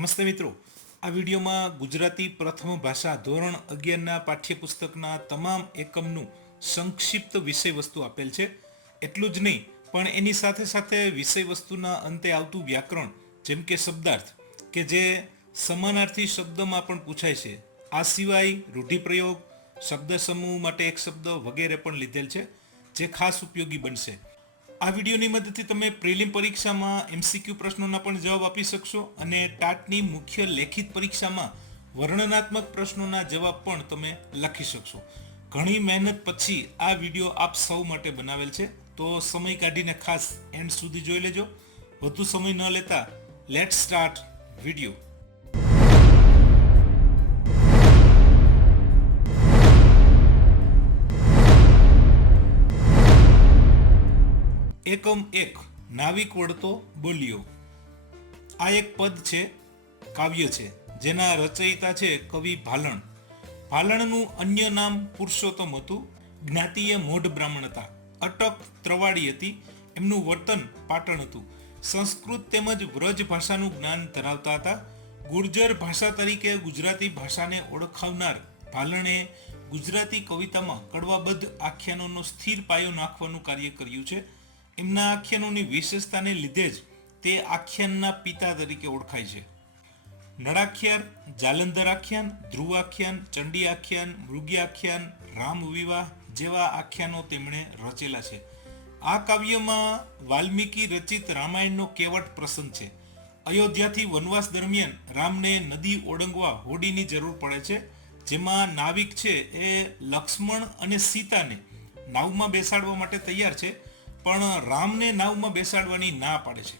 નમસ્તે મિત્રો, આ વિડીયોમાં ગુજરાતી પ્રથમ ભાષા ધોરણ 11ના પાઠ્યપુસ્તકના તમામ એકમનું સંક્ષિપ્ત વિષય વસ્તુ આપેલ છે. એટલું જ નહીં, પણ એની સાથે સાથે વિષય વસ્તુના અંતે આવતું વ્યાકરણ, જેમ કે શબ્દાર્થ, કે જે સમાનાર્થી શબ્દમાં પણ પૂછાય છે. આ સિવાય રૂઢિપ્રયોગ, શબ્દ સમૂહ માટે એક શબ્દ વગેરે પણ લીધેલ છે, જે ખાસ ઉપયોગી બનશે. આ વિડીયોની મદદથી તમે પ્રિલિમ પરીક્ષામાં MCQ પ્રશ્નોના પણ જવાબ આપી શકશો અને ટાટની મુખ્ય લેખિત પરીક્ષામાં વર્ણનાત્મક પ્રશ્નોના જવાબ પણ તમે લખી શકશો. ઘણી મહેનત પછી આ વિડીયો આપ સૌ માટે બનાવેલ છે, તો સમય કાઢીને ખાસ એન્ડ સુધી જોઈ લેજો. વધુ સમય ન લેતા લેટ્સ સ્ટાર્ટ વિડીયો. એકમ 1 નાવિક વળતો બોલ્યો. આ એક પદ છે, કાવ્ય છે, જેના રચયિતા છે કવિ ભાલણ. ભાલણનું અન્ય નામ પુરુષોત્તમ હતું. જ્ઞાતિએ મોઢ બ્રાહ્મણ હતા. અટક ત્રવાડી હતી. એમનું વર્તન પાટણ હતું. સંસ્કૃત તેમજ વ્રજ ભાષાનું જ્ઞાન ધરાવતા હતા. ગુર્જર ભાષા તરીકે ગુજરાતી ભાષાને ઓળખાવનાર ભાલણે ગુજરાતી કવિતામાં કડવાબદ્ધ આખ્યાનોનો સ્થિર પાયો નાખવાનું કાર્ય કર્યું છે. એમના આખ્યાનોની વિશેષતાને લીધે જ તે આખ્યાનના પિતા તરીકે ઓળખાય છે. નળાખ્યાન, જાલંધર આખ્યાન, ધ્રુવ આખ્યાન, ચંડી આખ્યાન, મૃગ્યાખ્યાન, રામ વિવાહ જેવા આખ્યાનો તેમણે રચેલા છે. આ કાવ્યમાં વાલ્મીકી રચિત રામાયણનો કેવટ પ્રસંગ છે. અયોધ્યાથી વનવાસ દરમિયાન રામને નદી ઓળંગવા હોડીની જરૂર પડે છે, જેમાં નાવિક છે એ લક્ષ્મણ અને સીતાને નાવમાં બેસાડવા માટે તૈયાર છે, પણ રામને નાવમાં બેસાડવાની ના પાડે છે.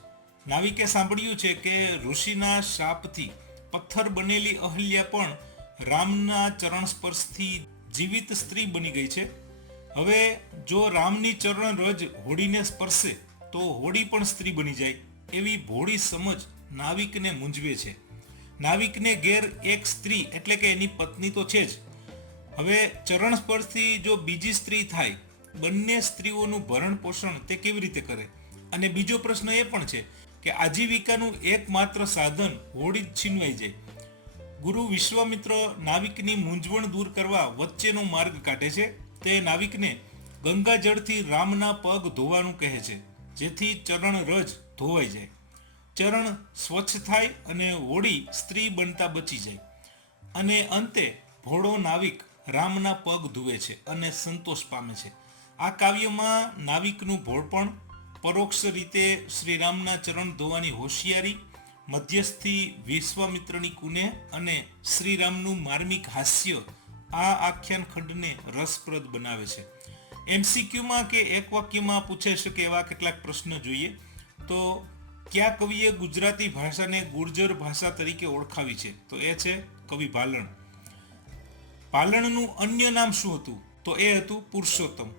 નાવિકે સાંભળ્યું છે કે ઋષિના શાપથી પથ્થર બનેલી અહલ્યા પણ રામના ચરણ સ્પર્શથી જીવિત સ્ત્રી બની ગઈ છે. હવે જો રામની ચરણ રજ હોડીને સ્પર્શે તો હોડી પણ સ્ત્રી બની જાય, એવી ભોળી સમજ નાવિકને મૂંઝવે છે. નાવિકને ઘેર એક સ્ત્રી એટલે કે એની પત્ની તો છે જ. હવે ચરણ સ્પર્શથી જો બીજી સ્ત્રી થાય, બંને સ્ત્રીઓનું ભરણ પોષણ તે કેવી રીતે કરે? અને બીજો પ્રશ્ન એ પણ છે કે આજીવિકાનું એકમાત્ર સાધન હોડી જ છીનવાઈ જાય. ગુરુ વિશ્વામિત્ર નાવિકની મૂંઝવણ દૂર કરવા વચ્ચેનો માર્ગ કાઢે છે. તે નાવિકને ગંગાજળથી રામના પગ ધોવાનું કહે છે, જેથી ચરણ રજ ધોવાઈ જાય, ચરણ સ્વચ્છ થાય અને હોડી સ્ત્રી બનતા બચી જાય. અને અંતે ભોળો નાવિક રામના પગ ધુએ છે અને સંતોષ પામે છે. આ કાવ્યમાં નાવિકનું ભોળપણ, પરોક્ષ રીતે શ્રીરામના ચરણ ધોવાની હોશિયારી, મધ્યસ્થી વિશ્વામિત્રની કુનેહ અને શ્રીરામનું માર્મિક હાસ્ય આ આખ્યાન ખંડને રસપ્રદ બનાવે છે. MCQમાં કે એક વાક્યમાં પૂછાઈ શકે એવા કેટલાક પ્રશ્ન જોઈએ. તો કયા કવિએ ગુજરાતી ભાષાને ગુર્જર ભાષા તરીકે ઓળખાવી છે? તો એ છે કવિ ભાલણ. ભાલણનું અન્ય નામ શું હતું? તો એ હતું પુરુષોત્તમ.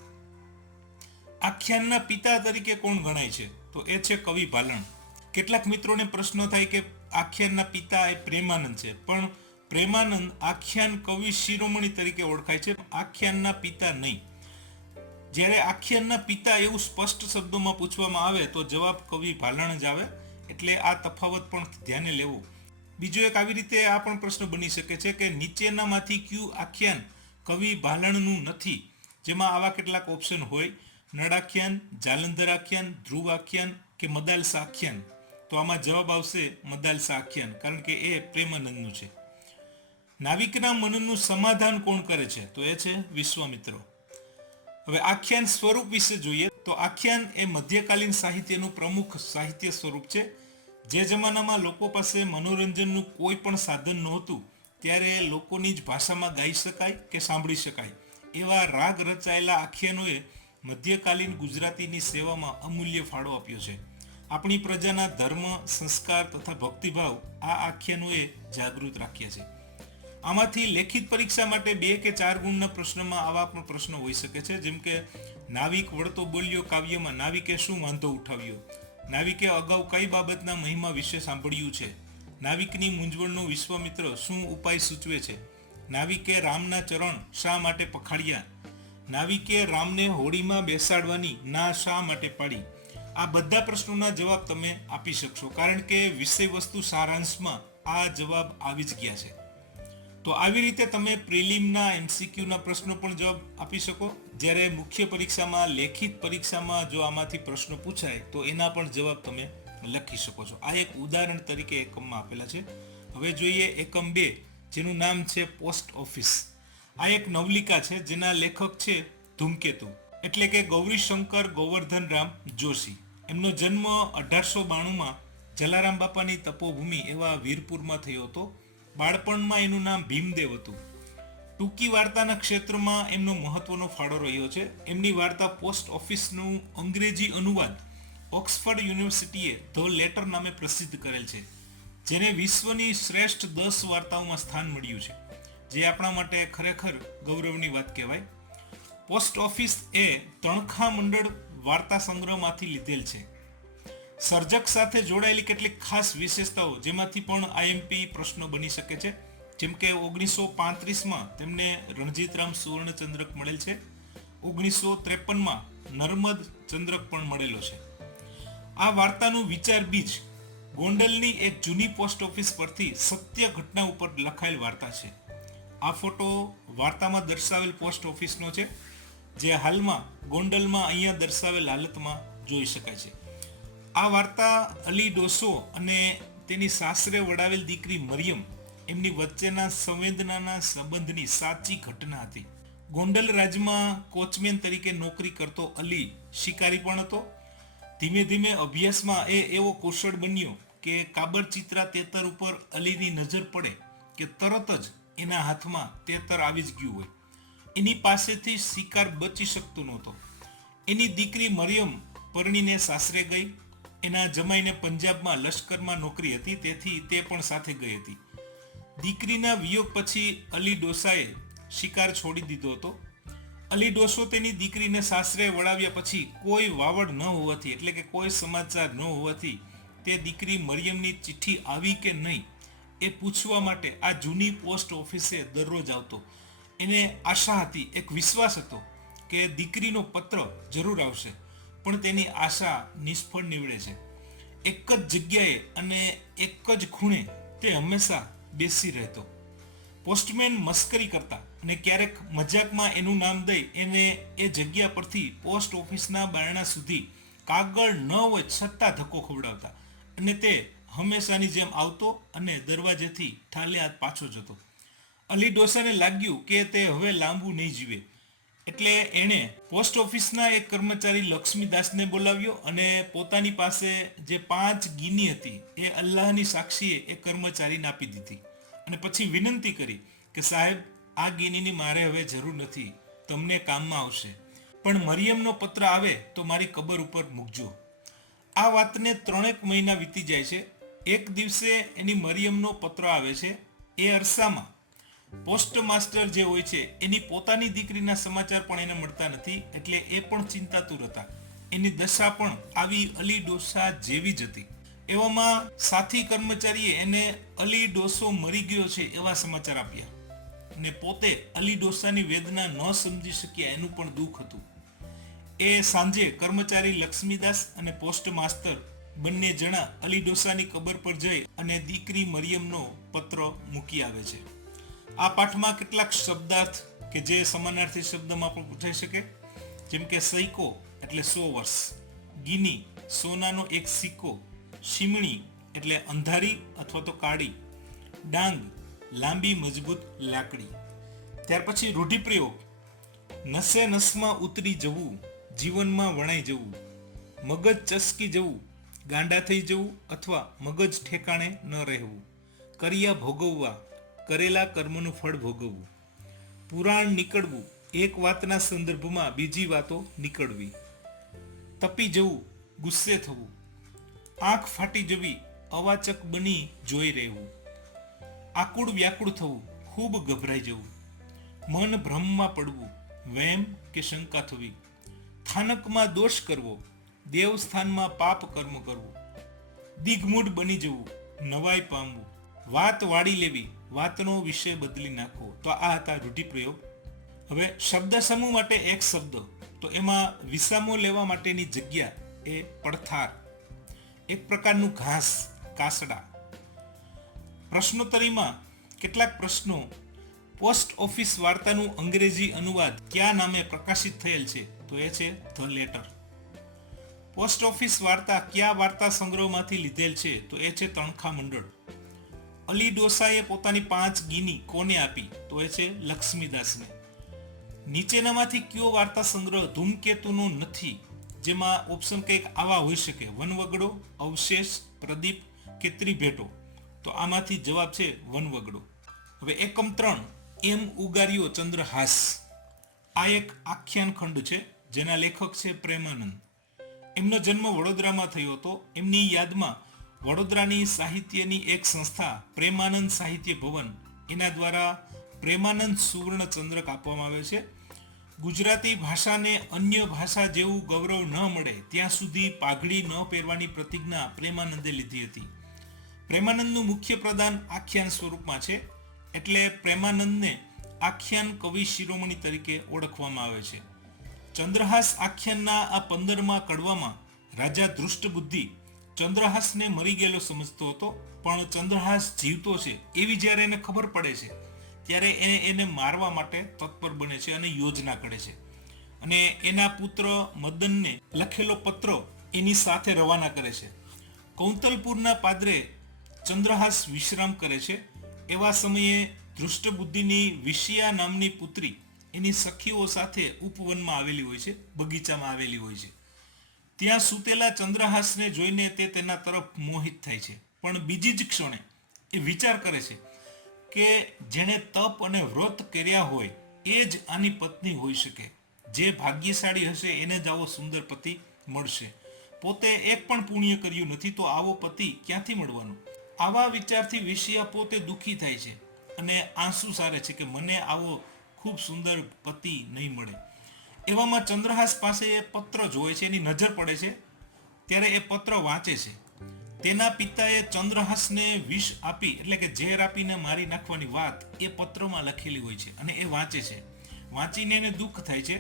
આખ્યાનના પિતા તરીકે કોણ ગણાય છે? તો એ છે કવિ ભાલણ. કેટલાક મિત્રોને પ્રશ્ન થાય કે આખ્યાનના પિતા એ પ્રેમાનંદ છે, પણ પ્રેમાનંદ આખ્યાન કવિ શિરોમણી તરીકે ઓળખાય છે, આખ્યાનના પિતા નહીં. જ્યારે આખ્યાનના પિતા એવું સ્પષ્ટ શબ્દોમાં પૂછવામાં આવે તો જવાબ કવિ ભાલણ જ આવે. એટલે આ તફાવત પણ ધ્યાને લેવો. બીજો એક આવી રીતે આ પણ પ્રશ્ન બની શકે છે કે નીચેનામાંથી કયું આખ્યાન કવિ ભાલણનું નથી? જેમાં આવા કેટલાક ઓપ્શન હોય: નળાખ્યાન, જાલંધર આખ્યાન, ધ્રુવ આખ્યાન કે મદાલસા આખ્યાન. તો આમાં જવાબ આવશે મદાલસા આખ્યાન, કારણ કે એ પ્રેમાનંદનું છે. નાવિકના મનનું સમાધાન કોણ કરે છે? તો એ છે વિશ્વામિત્ર. હવે આખ્યાન સ્વરૂપ વિશે જોઈએ તો આખ્યાન એ મધ્યકાલીન સાહિત્યનું પ્રમુખ સાહિત્ય સ્વરૂપ છે. જે જમાનામાં લોકો પાસે મનોરંજનનું કોઈ પણ સાધન નહોતું, ત્યારે લોકોની જ ભાષામાં ગાઈ શકાય કે સાંભળી શકાય એવા રાગ રચાયેલા આખ્યાનોએ મધ્યકાલીન ગુજરાતીની સેવામાં અમૂલ્ય ફાળો આપ્યો છે. આપણી પ્રજાના ધર્મ, સંસ્કાર તથા ભક્તિભાવ આ આખ્યાનોએ જાગૃત રાખ્યા છે. આમાંથી લેખિત પરીક્ષા માટે 2 કે 4 ગુણના પ્રશ્નમાં આવા પણ પ્રશ્નો હોઈ શકે છે, જેમ કે નાવિક વળતો બોલ્યો કાવ્યમાં નાવિકે શું વાંધો ઉઠાવ્યો? નાવિકે અગાઉ કઈ બાબતના મહિમા વિશે સાંભળ્યું છે? નાવિકની મૂંઝવણનો વિશ્વામિત્ર શું ઉપાય સૂચવે છે? નાવિકે રામના ચરણ શા માટે પખાડ્યા? નાવિકે રામને હોડીમાં બેસાડવાની ના શા માટે પાડી? આ બધા પ્રશ્નોના જવાબ તમે આપી શકશો, કારણ કે વિષય વસ્તુ સારાંશમાં આ જવાબ આવી જ ગયા છે. તો આવી રીતે તમે પ્રિલિમના એમસીક્યુના પ્રશ્નો પણ જવાબ આપી શકો. જ્યારે મુખ્ય પરીક્ષામાં લેખિત પરીક્ષામાં જો આમાંથી પ્રશ્નો પૂછાય તો એના પણ જવાબ તમે લખી શકો છો. આ એક ઉદાહરણ તરીકે એકમમાં આપેલા છે. હવે જોઈએ એકમ 2, જેનું નામ છે પોસ્ટ ઓફિસ. આ એક નવલિકા છે જેના લેખક છે ધૂમકેતુ, એટલે કે ગૌરીશંકર ગોવર્ધનરામ જોશી. એમનો જન્મ 1892માં જલારામ બાપાની તપોભૂમિ એવા વીરપુરમાં થયો હતો. બાળપણમાં એનું નામ ભીમદેવ હતું. ટૂંકી વાર્તાના ક્ષેત્રમાં એમનો મહત્વનો ફાળો રહ્યો છે. એમની વાર્તા પોસ્ટ ઓફિસનું અંગ્રેજી અનુવાદ ઓક્સફર્ડ યુનિવર્સિટીએ ધ લેટર નામે પ્રસિદ્ધ કરેલ છે, જેને વિશ્વની શ્રેષ્ઠ 10 વાર્તાઓમાં સ્થાન મળ્યું છે, જે આપણા માટે ખરેખર ગૌરવની વાત કહેવાય. પોસ્ટ ઓફિસ એ તણખા મંડળ વાર્તા સંગ્રહમાંથી લીધેલ છે. સર્જક સાથે જોડાયેલી કેટલીક ખાસ વિશેષતાઓ, જેમાંથી પણ આઈએમપી પ્રશ્નો બની શકે છે. જેમ કે 1935માં તેમને રણજીતરામ સુવર્ણચંદ્રક મળેલ છે. 1953માં નર્મદ ચંદ્રક પણ મળેલો છે. આ વાર્તાનું વિચાર બીજ ગોંડલની એક જૂની પોસ્ટ ઓફિસ પરથી સત્ય ઘટના ઉપર લખાયેલ વાર્તા છે. આ ફોટો વાર્તામાં દર્શાવેલ પોસ્ટ ઓફિસનો છે, જે હાલમાં ગોંડલમાં અહીંયા દર્શાવેલ હાલતમાં જોઈ શકાય છે. આ વાર્તા અલી ડોસો અને તેની સાસરે વડાવેલ દીકરી મરિયમ એમની વચ્ચેના સંવેદનાના સંબંધની સાચી ઘટના હતી. ગોંડલ રાજમાં કોચમેન તરીકે નોકરી કરતો અલી શિકારી પણ હતો. ધીમે ધીમે અભ્યાસમાં એ એવો કુશળ બન્યો કે કાબરચિત્રા તેતર ઉપર અલીની નજર પડે કે તરત જ એના હાથમાં તેતર આવી જ ગયું હોય. એની પાસેથી શિકાર બચી શકતો નહોતો. એની દીકરી મરિયમ પરણીને સાસરે ગઈ. એના જમાઈને પંજાબમાં લશ્કરમાં નોકરી હતી, તેથી તે પણ સાથે ગઈ હતી. દીકરીના વિયોગ પછી અલી ડોસાએ શિકાર છોડી દીધો હતો. અલી ડોસો તેની દીકરીને સાસરે વળાવ્યા પછી કોઈ વાવડ ન હોવાથી, એટલે કે કોઈ સમાચાર ન હોવાથી, તે દીકરી મરિયમની ચિઠ્ઠી આવી કે નહીં એ પૂછવા માટે આ જૂની પોસ્ટ ઓફિસે દરરોજ આવતો. એને આશા હતી, એક વિશ્વાસ હતો કે દીકરીનો પત્ર જરૂર આવશે, પણ તેની આશા નિષ્ફળ નીવડે છે. એક જ જગ્યાએ અને એક જ ખૂણે તે હંમેશા બેસી રહેતો. પોસ્ટમેન મસ્કરી કરતા અને ક્યારેક મજાકમાં એનું નામ દઈ એને એ જગ્યા પરથી પોસ્ટ ઓફિસના બારણા સુધી કાગળ ન હોય છતાં ધક્કો ખવડાવતા, અને તે હંમેશાની જેમ આવતો અને દરવાજેથી ઠાલે હાથ પાછો જતો. અલી ડોસાને લાગ્યું કે તે હવે લાંબુ નહીં જીવે, એટલે એણે પોસ્ટ ઓફિસના એક કર્મચારી લક્ષ્મીદાસને બોલાવ્યો અને પોતાની પાસે જે 5 ગીની હતી એ અલ્લાહની સાક્ષીએ એ કર્મચારીને આપી દીધી, અને પછી વિનંતી કરી કે સાહેબ, આ ગીનીની મારે હવે જરૂર નથી, તમને કામમાં આવશે, પણ મરિયમનો પત્ર આવે તો મારી કબર ઉપર મૂકજો. આ વાતને 3 મહિના વીતી જાય છે. એક દિવસે એની મરિયમનો પત્ર આવે છે. એ અરસામાં પોસ્ટ માસ્ટર જે હોય છે એની પોતાની દીકરીના સમાચાર પણ એને મળતા નથી, એટલે એ પણ ચિંતાતુર હતા. એની દશા પણ આવી અલી ડોસા જેવી જ હતી. એવામાં સાથી કર્મચારીએ એને અલી ડોસો મરી ગયો છે એવા સમાચાર આપ્યા, અને પોતે અલી ડોસાની વેદના ન સમજી શક્યા એનું પણ દુઃખ હતું. એ સાંજે કર્મચારી લક્ષ્મીદાસ અને પોસ્ટ માસ્ટર બંને જણા અલી ડોસાની કબર પર જઈ અને દીકરી મરિયમનો પત્ર મૂકી આવે છે. આ પાઠમાં કેટલાક શબ્દાર્થ કે જે સમાનાર્થી શબ્દમાં પણ પૂછાઈ શકે, જેમ કે સૈકો એટલે 100 વર્ષ, ગીની સોનાનો એક સિક્કો, શીમણી એટલે અંધારી અથવા તો કાળી, ડાંગ લાંબી મજબૂત લાકડી. ત્યાર પછી રૂઢિપ્રયોગ, નસે નસમાં ઉતરી જવું, જીવનમાં વણાઈ જવું, મગજ ચસકી જવું, ગાંડા થઈ જવું અથવા મગજ ઠેકાણે ન રહેવું, કર્યા ભોગવવા, કરેલા કર્મનું ફળ ભોગવવું, પુરાણ નીકળવું, એક વાતના સંદર્ભમાં બીજી વાતો નીકળવી, તપી જવું, ગુસ્સે થવું, આંખ ફાટી જવી, અવાચક બની જોઈ રહેવું, આકુળ વ્યાકુળ થવું, ખૂબ ગભરાઈ જવું, મન ભ્રમમાં પડવું, વહેમ કે શંકા થવી, સ્થાનકમાં દોષ કરવો, દેવસ્થાનમાં પાપ કર્મ કરવું, દિગ્મૂઢ બની જવું, નવાઈ પામવું, વાત વાળી લેવી, વાતનો વિષય બદલી નાખવો. તો આ હતા રૂઢિપ્રયોગ. હવે શબ્દ સમૂહ માટે એક શબ્દ, તો એમાં વિસામો લેવા માટેની જગ્યા એ પડથાર, એક પ્રકારનું ઘાસ, કાસડા. પ્રશ્નોત્તરીમાં કેટલાક પ્રશ્નો પોસ્ટ ઓફિસ વાર્તાનું અંગ્રેજી અનુવાદ કયા નામે પ્રકાશિત થયેલ છે? તો એ છે ધ લેટર. પોસ્ટ ઓફિસ વાર્તા કયા વાર્તા સંગ્રહમાંથી લીધેલ છે? તો એ છે તણખા મંડળ. અલી ડોસાએ પોતાની 5 ગીની કોને આપી? તો એ છે લક્ષ્મીદાસને. નીચેનામાંથી કયો વાર્તા સંગ્રહ ધૂમકેતુનો નથી? જેમાં ઓપ્શન કંઈક આવા હોઈ શકે: વનવગડો, અવશેષ, પ્રદીપ કે ત્રિભેટો. તો આમાંથી જવાબ છે વનવગડો. હવે એકમ 3 એમ ઉગાર્યો ચંદ્રહાસ. આ એક આખ્યાન ખંડ છે જેના લેખક છે પ્રેમાનંદ. એમનો જન્મ વડોદરામાં થયો હતો. એમની યાદમાં વડોદરાની સાહિત્યની એક સંસ્થા પ્રેમાનંદ સાહિત્ય ભવન એના દ્વારા પ્રેમાનંદ સુવર્ણ ચંદ્રક આપવામાં આવે છે. ગુજરાતી ભાષાને અન્ય ભાષા જેવું ગૌરવ ન મળે ત્યાં સુધી પાઘડી ન પહેરવાની પ્રતિજ્ઞા પ્રેમાનંદે લીધી હતી. પ્રેમાનંદનું મુખ્ય પ્રદાન આખ્યાન સ્વરૂપમાં છે, એટલે પ્રેમાનંદને આખ્યાન કવિ શિરોમણી તરીકે ઓળખવામાં આવે છે. ચંદ્રહાસ આખ્યાનના આ 15મા કડવામાં રાજા ધૃષ્ટબુદ્ધિ ચંદ્રહાસને મરી ગયેલો સમજતો હતો, પણ ચંદ્રહાસ જીવતો છે એવી જ્યારે એને ખબર પડે છે ત્યારે એને મારવા માટે તત્પર બને છે અને યોજના ઘડે છે, અને એના પુત્ર મદનને લખેલો પત્ર એની સાથે રવાના કરે છે. કૌંતલપુરના પાદરે ચંદ્રહાસ વિશ્રામ કરે છે. એવા સમયે ધૃષ્ટબુદ્ધિની વિષયા નામની પુત્રી એની સખીઓ સાથે ઉપવનમાં આવેલી હોય છે, બગીચામાં આવેલી હોય છે. ત્યાં સૂતેલા ચંદ્રહાસને જોઈને તે તેના તરફ મોહિત થાય છે, પણ બીજી જ ક્ષણે એ વિચાર કરે છે કે જેણે તપ અને વ્રત કર્યા હોય એ જ આની પત્ની હોઈ શકે. જે ભાગ્યશાળી હશે એને જ આવો સુંદર પતિ મળશે. પોતે એક પણ પુણ્ય કર્યું નથી તો આવો પતિ ક્યાંથી મળવાનો? આવા વિચારથી વિષયા પોતે દુઃખી થાય છે અને આંસુ સારે છે કે મને આવો ખૂબ સુંદર પતિ નહીં મળે. એવામાં ચંદ્રહાસ પાસે એ પત્ર જોવે છે, એની નજર પડે છે. ત્યારે એ પત્ર વાંચે છે. તેના પિતાએ ચંદ્રહાસને વિષ આપી એટલે કે ઝેર આપીને મારી નાખવાની વાત એ પત્રમાં લખેલી હોય છે અને એ વાંચે છે. વાંચીને એને દુઃખ થાય છે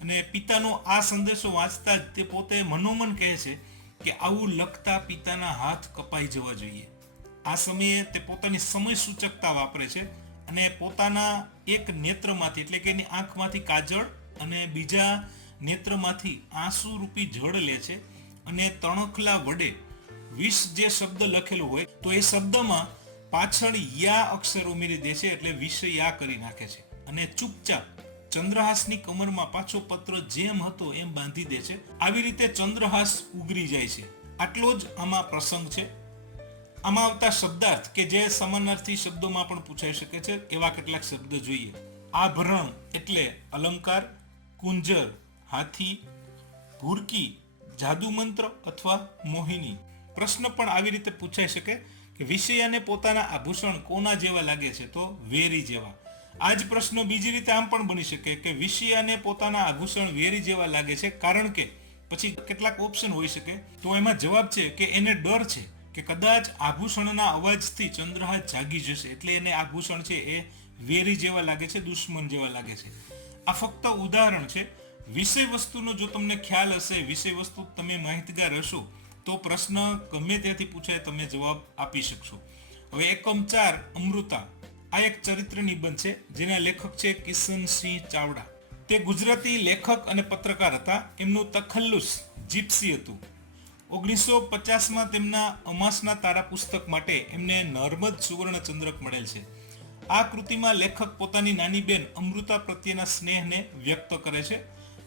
અને પિતાનો આ સંદેશો વાંચતા જ તે પોતે મનોમન કહે છે કે આવું લખતા પિતાના હાથ કપાઈ જવા જોઈએ. આ સમયે તે પોતાની સમય સૂચકતા વાપરે છે અને પોતાના એક નેત્રમાંથી એટલે કે એની આંખમાંથી કાજળ અને બીજા નેત્રમાંથી આંસુ રૂપી જળ લે છે અને તણખલા વડે વિષ જે શબ્દ લખેલો હોય તો એ શબ્દમાં પાછળ યા અક્ષર ઉમેરી દે છે, એટલે વિષ યા કરી નાખે છે અને ચૂપચાપ ચંદ્રહાસની કમરમાં પાછો પત્ર જેમ હતો એમ બાંધી દે છે. આવી રીતે ચંદ્રહાસ ઉગરી જાય છે. આટલો જ આમાં પ્રસંગ છે. આમાં આવતા શબ્દાર્થ કે જે સમાનાર્થી શબ્દોમાં પણ પૂછાઈ શકે છે એવા કેટલાક શબ્દ જોઈએ. આભરણ એટલે અલંકાર, કુંજર હાથી, ભૂરકી જાદુમંત્ર અથવા મોહિની. પ્રશ્ન પણ આવી રીતે પૂછાઈ શકે કે વિષયાને પોતાના આભૂષણ કોના જેવા લાગે છે? તો વેરી જેવા. આ જ પ્રશ્નો બીજી રીતે આમ પણ બની શકે કે વિષયાને પોતાના આભૂષણ વેરી જેવા લાગે છે કારણ કે પછી કેટલાક ઓપ્શન હોઈ શકે. તો એમાં જવાબ છે કે એને ડર છે કે કદાચ આભૂષણના અવાજથી ચંદ્રહાસ જાગી જશે, એટલે એને આભૂષણ છે એ વેરી જેવા લાગે છે, દુશ્મન જેવા લાગે છે. આ ફક્ત ઉદાહરણ છે. વિષય વસ્તુનો જો તમને ખ્યાલ હશે, વિષય વસ્તુ તમે માહિતગાર હશો તો પ્રશ્ન ગમે ત્યાંથી પૂછાય તમે જવાબ આપી શકશો. હવે એકમ 4 અમૃતા. આ એક ચરિત્ર નિબંધ છે જેના લેખક છે કિશનસિંહ ચાવડા. તે ગુજરાતી લેખક અને પત્રકાર હતા. એમનું તખલ્લુસ જીપ્સી હતું. 1950માં તેમના અમાસના તારા પુસ્તક માટે એમને નર્મદ સુવર્ણ ચંદ્રક મળેલ છે. આ કૃતિમાં લેખક પોતાની નાની બેન અમૃતા પ્રત્યેના સ્નેહને વ્યક્ત કરે છે.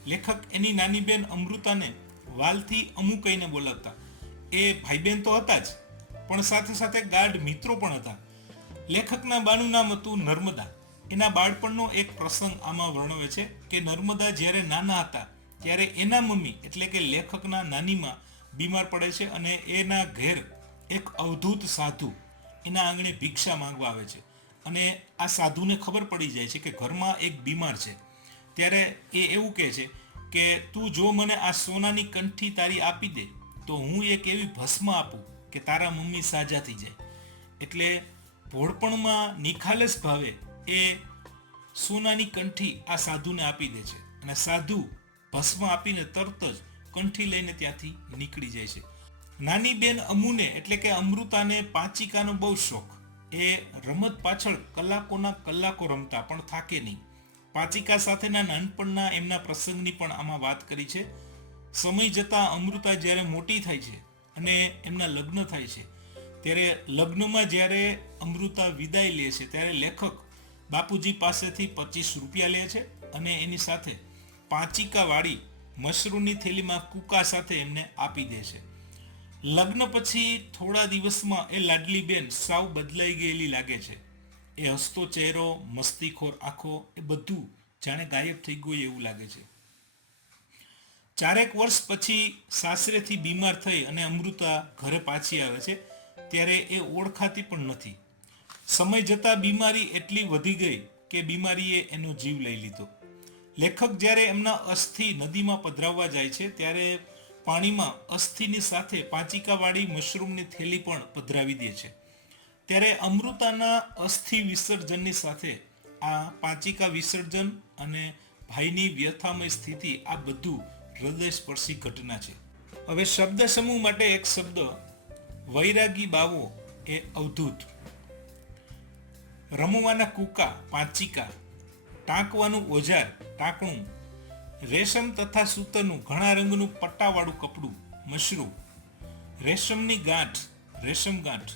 લેખક એની નાની બેન અમૃતાને વાલથી અમુ કહીને બોલાવતા. એ ભાઈ બહેન તો હતા જ, પણ સાથે સાથે ગાઢ મિત્રો પણ હતા. લેખકના બાનું નામ હતું નર્મદા. એના બાળપણનો એક પ્રસંગ આમાં વર્ણવે છે કે નર્મદા જ્યારે નાના હતા ત્યારે એના મમ્મી એટલે કે લેખકના નાનીમાં બીમાર પડે છે અને એના ઘેર એક અવધૂત સાધુ એના આંગણે ભિક્ષા માંગવા આવે છે અને આ સાધુને ખબર પડી જાય છે કે ઘરમાં એક બીમાર છે. ત્યારે એ એવું કહે છે કે તું જો મને આ સોનાની કંઠી તારી આપી દે તો હું એક એવી ભસ્મ આપું કે તારા મમ્મી સાજા થઈ જાય. એટલે ભોળપણમાં નિખાલસ ભાવે એ સોનાની કંઠી આ સાધુને આપી દે છે અને સાધુ ભસ્મ આપીને તરત જ કંઠી લઈને ત્યાંથી નીકળી જાય છે. નાની બેન અમુને એટલે કે અમૃતાને પાંચિકાનો બહુ શોખ. એ રમત પાછળ કલાકોના કલાકો રમતા પણ થાકે નહીં. પાચિકા સાથેના નાનપણના એમના પ્રસંગની પણ આમાં વાત કરી છે. સમય જતાં અમૃતા જ્યારે મોટી થાય છે અને એમના લગ્ન થાય છે ત્યારે લગ્નમાં જ્યારે અમૃતા વિદાય લે છે ત્યારે લેખક બાપુજી પાસેથી 25 રૂપિયા લે છે અને એની સાથે પાંચિકાવાળી મશરૂમની થેલીમાં કૂકા સાથે એમને આપી દે છે. લગ્ન પછી થોડા દિવસમાં એ લાડલી બેન સાવ બદલાઈ ગયેલી લાગે છે. એ હસતો ચહેરો, મસ્તીખોર આંખો, એ બધું જાણે ગાયબ થઈ ગયું એવું લાગે છે. 4 વર્ષ પછી સાસરેથી બીમાર થઈ અને અમૃતા ઘરે પાછી આવે છે ત્યારે એ ઓળખાતી પણ નથી. સમય જતાં બીમારી એટલી વધી ગઈ કે બીમારીએ એનો જીવ લઈ લીધો. લેખક જ્યારે એમના અસ્થિ નદીમાં પધરાવવા જાય છે ત્યારે પાણીમાં અસ્થિની સાથે પાંચિકાવાળી મશરૂમની થેલી પણ પધરાવી દે છે. ત્યારે અમૃતાના અસ્થિ વિસર્જનની સાથે આ પાંચિકા વિસર્જન અને ભાઈની વ્યથામય સ્થિતિ, આ બધું હૃદયસ્પર્શી ઘટના છે. હવે શબ્દ સમૂહ માટે એક શબ્દ વૈરાગી બાવો એ અવધૂત, રમવાના કૂકા પાંચિકા, ટાંકવાનું ઓજાર ટાંકણું, રેશમ તથા સૂતરનું ઘણા રંગનું પટ્ટાવાળું કપડું મશરૂમ, રેશમની ગાંઠ રેશમ ગાંઠ,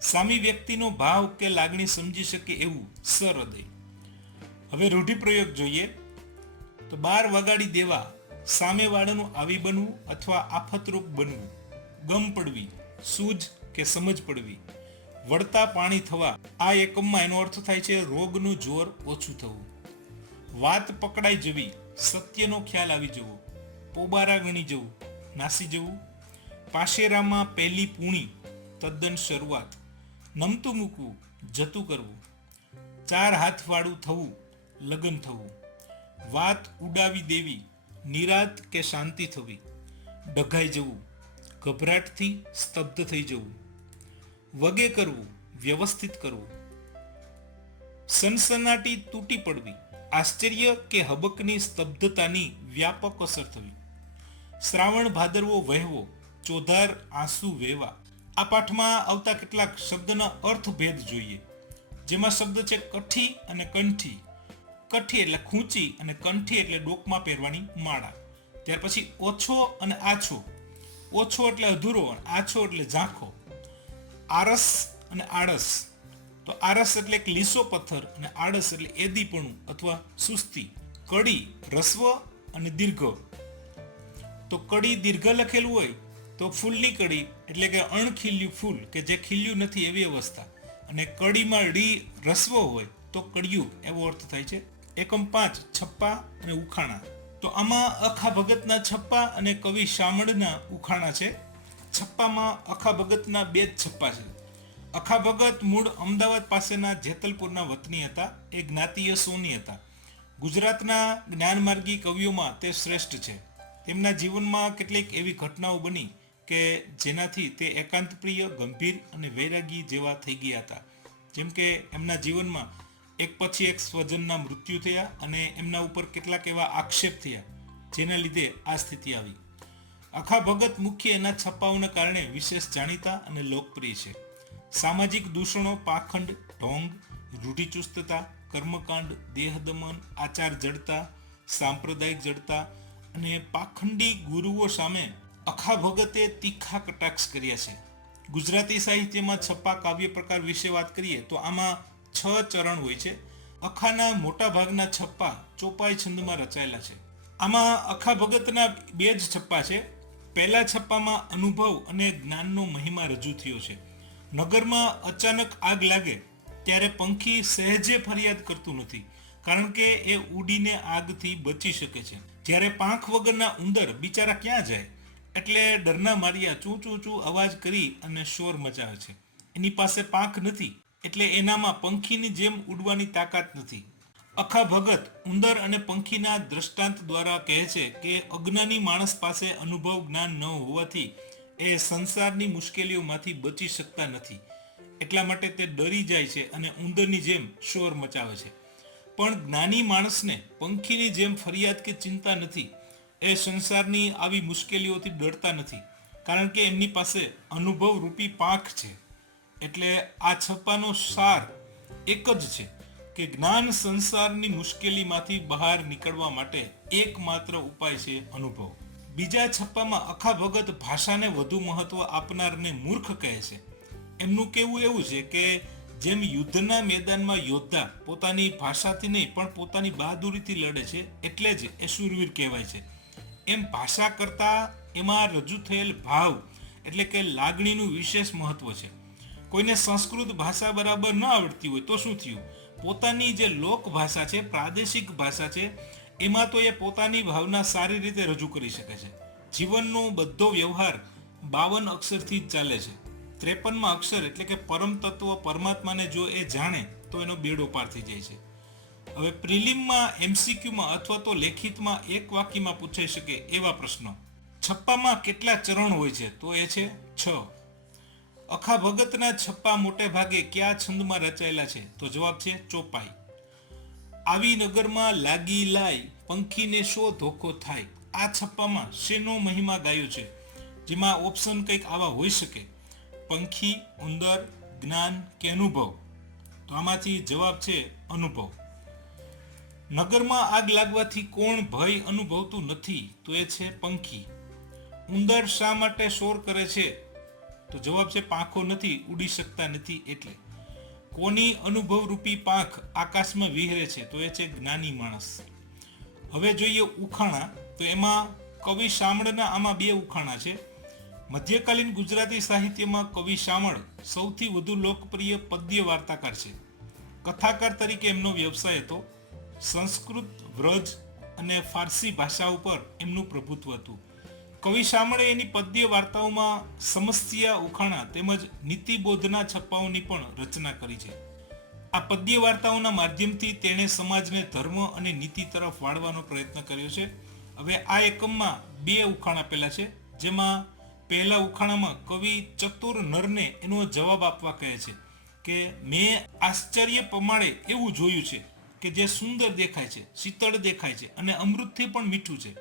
સામી વ્યક્તિનો ભાવ કે લાગણી સમજી શકે એવું સહૃદય. હવે રૂઢિપ્રયોગ જોઈએ તો 12 વગાડી દેવા, સામેવાળાનું આવી બનવું અથવા આફતરૂપ બનવું, ગમ પડવી, સૂઝ કે સમજ પડવી, વળતા પાણી થવા. આ એકમમાં એનો અર્થ થાય છે રોગનું જોર ઓછું થવું, વાત પકડાઈ જવી, સત્યનો ખ્યાલ આવી જવો, પોબારા ગણી જવું, નાસી જવું, પાશેરામાં પહેલી પૂણી તદ્દન શરૂઆત, નમતું મૂકવું, જતું કરવું, 4 હાથવાળું થવું, લગ્ન થવું, વાત ઉડાવી દેવી, નિરાત કે શાંતિ થવી, ડઘાઈ જવું, ગભરાટથી સ્તબ્ધ થઈ જવું, વગે કરવું, વ્યવસ્થિત કરવું, સનસનાટી તૂટી પડવી, આશ્ચર્ય કે હબકની સ્તબ્ધતાની વ્યાપક અસર થવી, શ્રાવણ ભાદરવો વહેવો, ચોધાર આંસુ વહેવા. આ પાઠમાં આવતા કેટલાક શબ્દના અર્થભેદ જોઈએ, જેમાં શબ્દ છે કઠી અને કંઠી. કઠી એટલે ખૂંચી અને કંઠી એટલે ડોકમાં પહેરવાની માળા. ત્યાર પછી ઓછો અને આછો. ઓછો એટલે અધૂરો, આછો એટલે ઝાંખો. આરસ અને આળસ. તો આરસ એટલે એક લીસો પથ્થર અને આળસ એટલે એદીપણું અથવા સુસ્તી. કડી, રસ્વ અને દીર્ઘ. તો કડી દીર્ઘ લખેલું હોય તો ફૂલની કડી એટલે કે અણખીલ્યું ફૂલ કે જે ખીલ્યું નથી એવી અવસ્થા, અને કડીમાં ડી રસ્વ હોય તો કડિયું એવો અર્થ થાય છે. એકમ 5 છપ્પા અને ઉખાણા. તો આમાં અખા ભગતના છપ્પા અને કવિ શામળના ઉખાણા છે. છપ્પામાં અખા ભગતના 2 જ છપ્પા છે. અખા ભગત મૂળ અમદાવાદ પાસેના જેતલપુરના વતની હતા. એ જ્ઞાતિય સોની હતા. ગુજરાતના જ્ઞાનમાર્ગી કવિઓમાં તે શ્રેષ્ઠ છે. તેમના જીવનમાં કેટલીક એવી ઘટનાઓ બની કે જેનાથી તે એકાંતપ્રિય, ગંભીર અને વૈરાગી જેવા થઈ ગયા હતા. જેમ કે એમના જીવનમાં એક પછી એક સ્વજનના મૃત્યુ થયા અને એમના ઉપર કેટલાક એવા આક્ષેપ થયા જેના લીધે આ સ્થિતિ આવી. અખા ભગત મુખ્ય એના છપ્પાઓના કારણે વિશેષ જાણીતા અને લોકપ્રિય છે. સામાજિક દૂષણો, પાખંડ, ઢોંગ, રૂઢિચુસ્તતા, કર્મકાંડ, દેહદમન, આચાર જડતા, સાંપ્રદાયિક જડતા અને પાખંડી ગુરુઓ સામે અખા ભગતે તીખા કટાક્ષ કર્યા છે. ગુજરાતી સાહિત્યમાં છપ્પા કાવ્ય પ્રકાર વિશે વાત કરીએ તો આમાં 6 ચરણ હોય છે. અખાના મોટા ભાગના છપ્પા ચોપાઈ છંદમાં રચાયેલા છે. આમાં અખા ભગતના 2 જ છપ્પા છે. પહેલા છપ્પામાં અનુભવ અને જ્ઞાનનો મહિમા રજૂ થયો છે. નગરમાં અચાનક આગ લાગે ત્યારે પંખી સહેજે ફરિયાદ કરતું નથી, કારણ કે એ ઉડીને આગથી બચી શકે છે. જ્યારે પાંખ વગરના ઉંદર બિચારા ક્યાં જાય એટલે ડરના માર્યા ચૂ ચૂ ચૂ અવાજ કરી અને શોર મચાવે છે. એની પાસે પાંખ નથી એટલે એનામાં પંખીની જેમ ઉડવાની તાકાત નથી. અખા ભગત ઉંદર અને પંખીના દ્રષ્ટાંત દ્વારા કહે છે કે અજ્ઞાની માણસ પાસે અનુભવ જ્ઞાન ન હોવાથી એ સંસારની મુશ્કેલીઓમાંથી બચી શકતા નથી. એટલા માટે તે ડરી જાય છે અને ઉંદરની જેમ શોર મચાવે છે. પણ જ્ઞાની માણસને પંખીની જેમ ફરિયાદ કે ચિંતા નથી. એ સંસારની આવી મુશ્કેલીઓથી ડરતા નથી, કારણ કે એમની પાસે અનુભવ રૂપી પાંખ છે. એટલે આ છપ્પાનો સાર એક જ છે કે જ્ઞાન સંસારની મુશ્કેલીમાંથી બહાર નીકળવા માટે એકમાત્ર ઉપાય છે અનુભવ. બીજા છપ્પામાં અખા ભગત ભાષાને વધુ મહત્વ આપનારને મૂર્ખ કહે છે. એમનું કહેવું એવું છે કે જેમ યુદ્ધના મેદાનમાં યોદ્ધા પોતાની ભાષાથી નહીં પણ પોતાની બહાદુરીથી લડે છે એટલે જ એ શૂરવીર કહેવાય છે, એમ ભાષા કરતાં એમાં રજૂ થયેલ ભાવ એટલે કે લાગણીનું વિશેષ મહત્વ છે. કોઈને સંસ્કૃત ભાષા બરાબર ન આવડતી હોય તો શું થયું, પોતાની જે લોક ભાષા છે, પ્રાદેશિક ભાષા છે, એમાં તો એ પોતાની ભાવના સારી રીતે રજૂ કરી શકે છે. જીવનનો બધો વ્યવહાર 52 અક્ષરથી જ ચાલે છે. 53માં અક્ષર એટલે કે પરમ તત્વ પરમાત્માને જો એ જાણે તો એનો બેડો પાર થઈ જાય છે. હવે પ્રિલિમમાં, એમસીક્યુમાં અથવા તો લેખિતમાં એક વાક્યમાં પૂછાઈ શકે એવા પ્રશ્નો. છપ્પામાં કેટલા ચરણ હોય છે? તો એ છે 6. અખા ભગતના છપ્પા મોટે ભાગે કયા છંદમાં રચાયેલા છે? તો જવાબ છે ચોપાઈ. આવી નગરમાં લાગી લાય પંખીને શો ધોખો થાય. આ છપ્પામાં શેનો મહિમા ગાયો છે? જેમાં ઓપ્શન કંઈક આવા હોઈ શકે: પંખી, ઉંદર, જ્ઞાન કે અનુભવ. તો આમાંથી જવાબ છે અનુભવ. નગરમાં આગ લાગવાથી કોણ ભય અનુભવતું નથી? તો એ છે પંખી. ઉંદર શા માટે શોર કરે છે? તો જવાબ છે પાંખો નથી, ઉડી શકતા નથી એટલે. કોની અનુભવરૂપી પાંખ આકાશમાં વિહરે છે? તો એ છે જ્ઞાની માણસ. હવે જોઈએ ઉખાણા. તો એમાં કવિ શામળના આમાં 2 ઉખાણા છે. મધ્યકાલીન ગુજરાતી સાહિત્યમાં કવિ શામળ સૌથી વધુ લોકપ્રિય પદ્ય વાર્તાકાર છે. કથાકાર તરીકે એમનો વ્યવસાય હતો. સંસ્કૃત, વ્રજ અને ફારસી ભાષા ઉપર એમનું પ્રભુત્વ હતું. કવિ શામળે એની પદ્ય વાર્તાઓમાં સમસ્યા, ઉખાણા તેમજ નીતિબોધના છપ્પાઓની પણ રચના કરી છે. આ પદ્ય વાર્તાઓના માધ્યમથી તેણે સમાજને ધર્મ અને નીતિ તરફ વાળવાનો પ્રયત્ન કર્યો છે. હવે આ એકમમાં 2 ઉખાણા આપેલા છે, જેમાં પહેલા ઉખાણામાં કવિ ચતુર નરને એનો જવાબ આપવા કહે છે કે મેં આશ્ચર્ય પ્રમાણે એવું જોયું છે કે જે સુંદર દેખાય છે, શીતળ દેખાય છે અને અમૃતથી પણ મીઠું છે.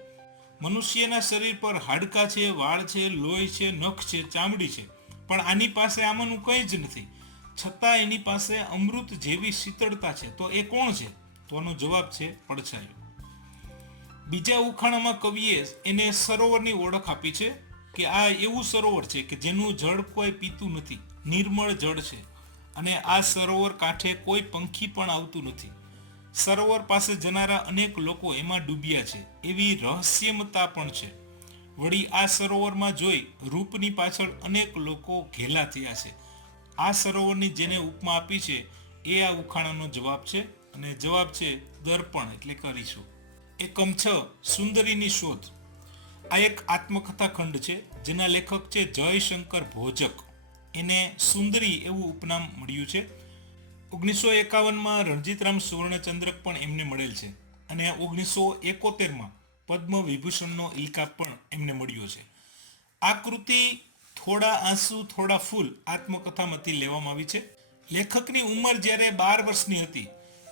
મનુષ્યના શરીર પર હાડકાં છે, વાળ છે, લોહી છે, નખ છે, ચામડી છે, પણ આની પાસે આમાંનું કંઈ જ નથી, છતાં એની પાસે અમૃત જેવી શીતળતા છે. તો એ કોણ છે? તો આનો જવાબ છે પડછાયો. બીજા ઉખાણામાં કવિએ એને સરોવરની ઓળખ આપી છે કે આ એવું સરોવર છે કે જેનું જળ કોઈ પીતું નથી, નિર્મળ જળ છે અને આ સરોવર કાંઠે કોઈ પંખી પણ આવતું નથી. સરોવર પાસે જનારા અનેક લોકો એમાં ડૂબ્યા છે એવી રહસ્યમતા પણ છે. વળી આ સરોવરમાં જોઈ રૂપની પાછળ અનેક લોકો ઘેલા થયા છે. આ સરોવરની જેને ઉપમા આપી છે એ આ ઉખાણાનો જવાબ છે અને જવાબ છે દર્પણ એટલે કરીશું. એકમ 6 સુંદરીની શોધ. આ એક આત્મકથા ખંડ છે જેના લેખક છે જયશંકર ભોજક. એને સુંદરી એવું ઉપનામ મળ્યું છે. 1951માં રણજીતરામ સુવર્ણચંદ્રક પણ એમને મળેલ છે અને 1971માં પદ્મ વિભૂષણનો ઇલકાબ પણ એમને મળ્યો છે. આ કૃતિ થોડા આંસુ થોડા ફૂલ આત્મકથામાંથી લેવામાં આવી છે. લેખકની ઉંમર જ્યારે 12 વર્ષની હતી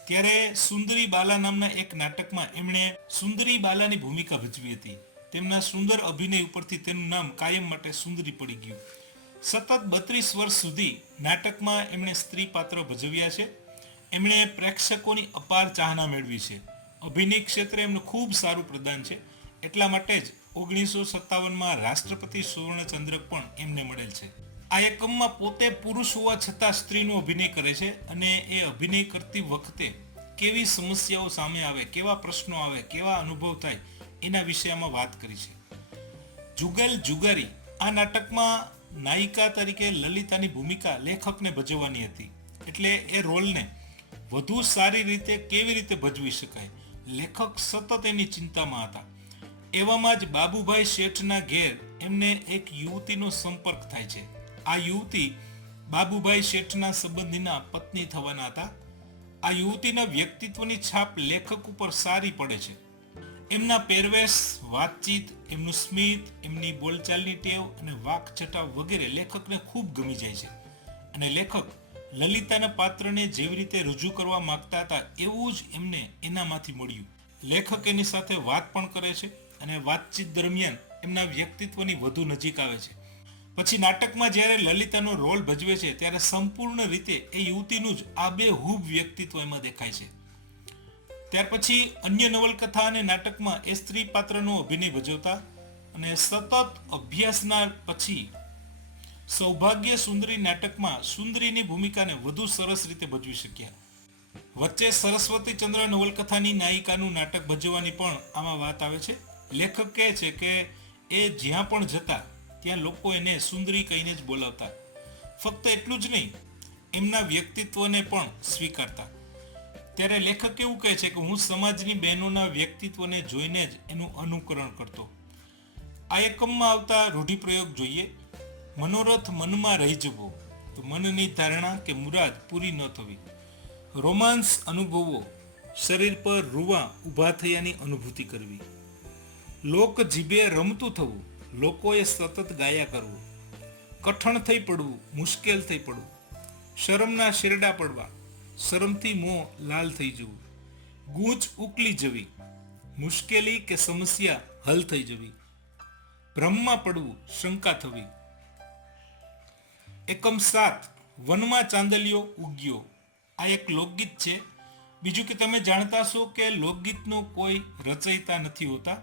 ત્યારે સુંદરી બાલા નામના એક નાટકમાં એમણે સુંદરી બાલાની ભૂમિકા ભજવી હતી. તેમના સુંદર અભિનય ઉપરથી તેનું નામ કાયમ માટે સુંદરી પડી ગયું. સતત 32 વર્ષ સુધી નાટકમાં એમણે સ્ત્રી પાત્ર ભજવ્યા છે. એમણે પ્રેક્ષકોની અપાર ચાહના મેળવી છે. અભિનય ક્ષેત્રે એમનું ખૂબ સારું પ્રદાન છે. એટલા માટે જ 1957માં રાષ્ટ્રપતિ સુવર્ણચંદ્રક પણ એમને મળેલ છે. આ એકમમાં પોતે પુરુષ હોવા છતાં સ્ત્રીનો અભિનય કરે છે અને એ અભિનય કરતી વખતે કેવી સમસ્યાઓ સામે આવે, કેવા પ્રશ્નો આવે, કેવા અનુભવ થાય એના વિશે આમાં વાત કરી છે. જુગલ જુગારી. આ નાટકમાં નાયિકા તરીકે લલિતાની ભૂમિકા લેખકને ભજવવાની હતી. એટલે એ રોલને વધુ સારી રીતે કેવી રીતે ભજવી શકાય, લેખક સતત એની ચિંતામાં હતા. એવામાં જ બાબુભાઈ શેઠના ઘેર એમને એક યુવતીનો સંપર્ક થાય છે. આ યુવતી બાબુભાઈ શેઠના સંબંધીના પત્ની થવાના હતા. આ યુવતીના વ્યક્તિત્વની છાપ લેખક ઉપર સારી પડે છે. એમના પહેરવેશ, વાતચીત, એમનું સ્મિત, એમની બોલચાલની ટેવ અને વાકછટા વગેરે લેખકને ખૂબ ગમી જાય છે અને લેખક લલિતાના પાત્રને જેવી રીતે રજૂ કરવા માંગતા હતા એવું જ એમને એનામાંથી મળ્યું. લેખક એની સાથે વાત પણ કરે છે અને વાતચીત દરમિયાન એમના વ્યક્તિત્વની વધુ નજીક આવે છે. પછી નાટકમાં જ્યારે લલિતાનો રોલ ભજવે છે ત્યારે સંપૂર્ણ રીતે એ યુવતીનું જ આબેહૂબ વ્યક્તિત્વ એમાં દેખાય છે. ત્યાર પછી અન્ય નવલકથા અને નાટકમાં એ સ્ત્રી પાત્રનો અભિનય ભજવતા અને સતત અભ્યાસના પછી સૌભાગ્ય સુંદરી નાટકમાં સુંદરીની ભૂમિકાને વધુ સરસ રીતે ભજવી શક્યા. વચ્ચે સરસ્વતી ચંદ્ર નવલકથાની નાયિકાનું નાટક ભજવવાની પણ આમાં વાત આવે છે. લેખક કહે છે કે એ જ્યાં પણ જતા ત્યાં લોકો એને સુંદરી કહીને જ બોલાવતા. ફક્ત એટલું જ નહીં, એમના વ્યક્તિત્વને પણ સ્વીકારતા. ત્યારે લેખક એવું કહે છે કે હું સમાજની બહેનોના વ્યક્તિત્વને જોઈને જ એનું અનુકરણ કરતો. આ એકમમાં આવતા રૂઢિપ્રયોગ જોઈએ. મનોરથ મનમાં રહી જવો તો મનની ધારણા કે મુરાદ પૂરી ન થવી. રોમાંસ અનુભવવો, શરીર પર રૂવા ઊભા થયાની અનુભૂતિ કરવી. લોક જીભે રમતું થવું, લોકોએ સતત ગાયા કરવું. કઠણ થઈ પડવું, મુશ્કેલ થઈ પડવું. શરમના શેરડા પડવા, શરમથી મોં લાલ થઈ જવું. ગૂંચ ઉકલી જવી, મુશ્કેલી કે સમસ્યા હલ થઈ જવી. ભ્રમમાં પડવું, શંકા થવી. એકમ 7 વનમાં ચાંદલિયો ઉગ્યો. આ એક લોકગીત છે. બીજું કે તમે જાણતા છો કે લોકગીતનો કોઈ રચયિતા નથી હોતા.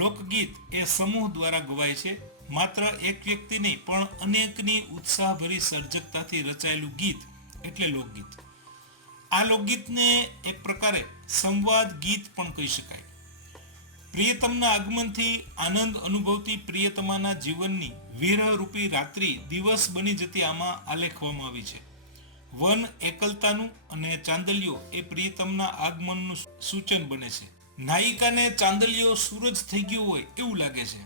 લોકગીત એ સમૂહ દ્વારા ગવાય છે. માત્ર એક વ્યક્તિ નહીં પણ અનેકની ઉત્સાહભરી સર્જકતાથી રચાયેલું ગીત એટલે લોકગીત. આ લોકગીતને એક પ્રકારે સંવાદ ગીત પણ કહી શકાય. પ્રિયતમના આગમનથી આનંદ અનુભવતી પ્રિયતમાના જીવનની વિરહરૂપી રાત્રિ દિવસ બની જતી આમાં આલેખવામાં આવી છે. વન એકલતાનું અને ચાંદલિયો એ પ્રિયતમના આગમનનું સૂચન બને છે. નાયિકાને ચાંદલિયો સૂરજ થઈ ગયો હોય એવું લાગે છે.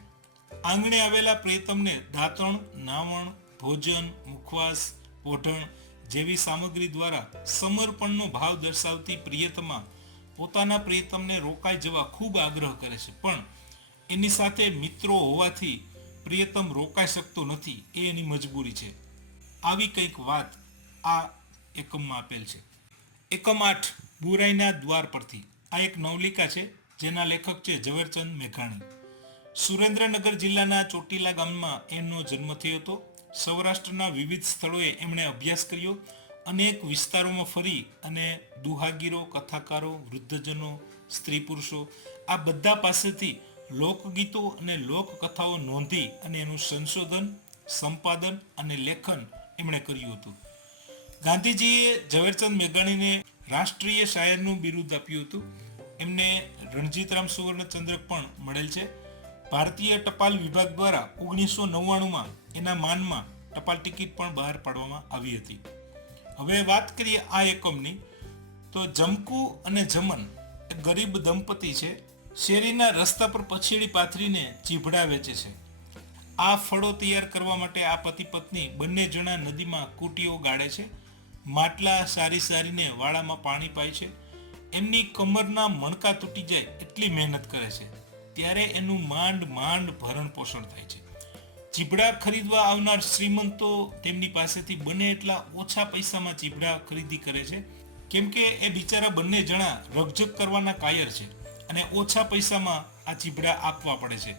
આંગણે આવેલા પ્રિયતમને દાંતણ, નાવણ, ભોજન, મુખવાસ, પોઢણ જેવી સામગ્રી દ્વારા સમર્પણનો ભાવ દર્શાવતી પ્રિયતમા પોતાના પ્રિયતમને રોકાઈ જવા ખૂબ આગ્રહ કરે છે, પણ એની સાથે મિત્રો હોવાથી પ્રિયતમ રોકાઈ શકતો નથી. એ એની મજબૂરી છે. આવી કંઈક વાત આ એકમમાં આપેલ છે. એકમ 8 બુરાઈના દ્વાર પરથી. આ એક નવલિકા છે જેના લેખક છે ઝવેરચંદ મેઘાણી. સુરેન્દ્રનગર જિલ્લાના ચોટીલા ગામમાં એમનો જન્મ થયો હતો. સૌરાષ્ટ્રના વિવિધ સ્થળોએ એમણે અભ્યાસ કર્યો. અનેક વિસ્તારોમાં ફરી અને દુહાગીરો, કથાકારો, વૃદ્ધજનો, સ્ત્રી પુરુષો આ બધા પાસેથી લોકગીતો અને લોકકથાઓ નોંધી અને એનું સંશોધન, સંપાદન અને લેખન એમણે કર્યું હતું. ગાંધીજીએ ઝવેરચંદ મેઘાણીને રાષ્ટ્રીય શાયરનું બિરુદ આપ્યું હતું. એમને રણજીતરામ સુવર્ણચંદ્રક પણ મળેલ છે. ભારતીય ટપાલ વિભાગ દ્વારા 1999માં એના માનમાં ટપાલ ટિકિટ પણ બહાર પાડવામાં આવી હતી. હવે વાત કરીએ આ એકમની, તો જમકુ અને જમન એ ગરીબ દંપતી છે. શેરીના રસ્તા પર પછેડી પાથરીને ચીભડા વેચે છે. આ ફળો તૈયાર કરવા માટે આ પતિ પત્ની બંને જણા નદીમાં કૂટીઓ ગાળે છે. માટલા સારીને વાળામાં પાણી પાય છે. એમની કમરના મણકા તૂટી જાય એટલી મહેનત કરે છે. ત્યારે એનું માંડ ભરણ પોષણ થાય છે. ચીભડા ખરીદવા આવનાર શ્રીમંતો તેમની પાસેથી બને એટલા ઓછા પૈસામાં ચીભડા ખરીદી કરે છે, કેમ કે એ બિચારા બંને જણા રકઝક કરવાના કાયર છે અને ઓછા પૈસામાં આ ચીભડા આપવા પડે છે.